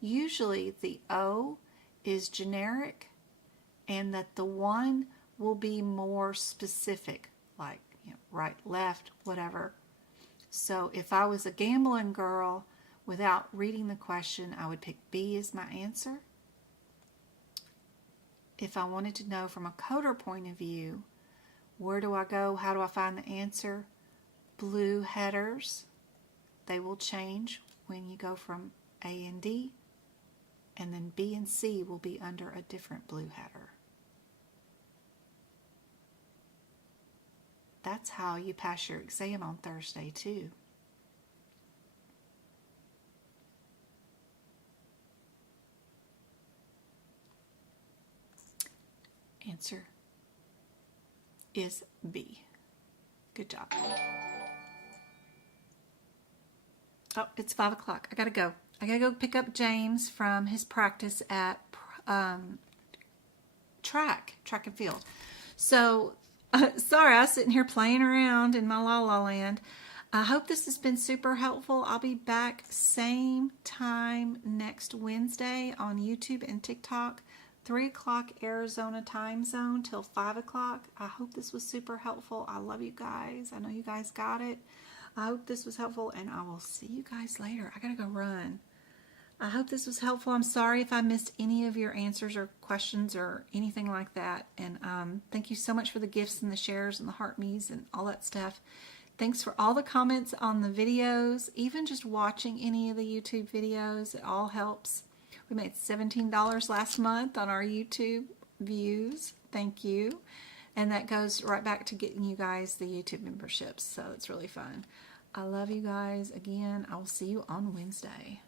Usually the O is generic and that the 1 will be more specific, like right, left, whatever. So if I was a gambling girl, without reading the question, I would pick B as my answer. If I wanted to know from a coder point of view, where do I go? How do I find the answer? Blue headers. They will change when you go from A and D, and then B and C will be under a different blue header. That's how you pass your exam on Thursday too. Answer is B. Good job. Oh, it's 5 o'clock. I gotta go. I gotta go pick up James from his practice at track and field. So, sorry, I was sitting here playing around in my la-la land. I hope this has been super helpful. I'll be back same time next Wednesday on YouTube and TikTok, 3 o'clock Arizona time zone till 5 o'clock. I hope this was super helpful. I love you guys. I know you guys got it. I hope this was helpful, and I will see you guys later. I gotta go run. I hope this was helpful. I'm sorry if I missed any of your answers or questions or anything like that. And thank you so much for the gifts and the shares and the heart me's and all that stuff. Thanks for all the comments on the videos, even just watching any of the YouTube videos. It all helps We made $17 last month on our YouTube views. Thank you. And that goes right back to getting you guys the YouTube memberships. So it's really fun. I love you guys. Again, I will see you on Wednesday.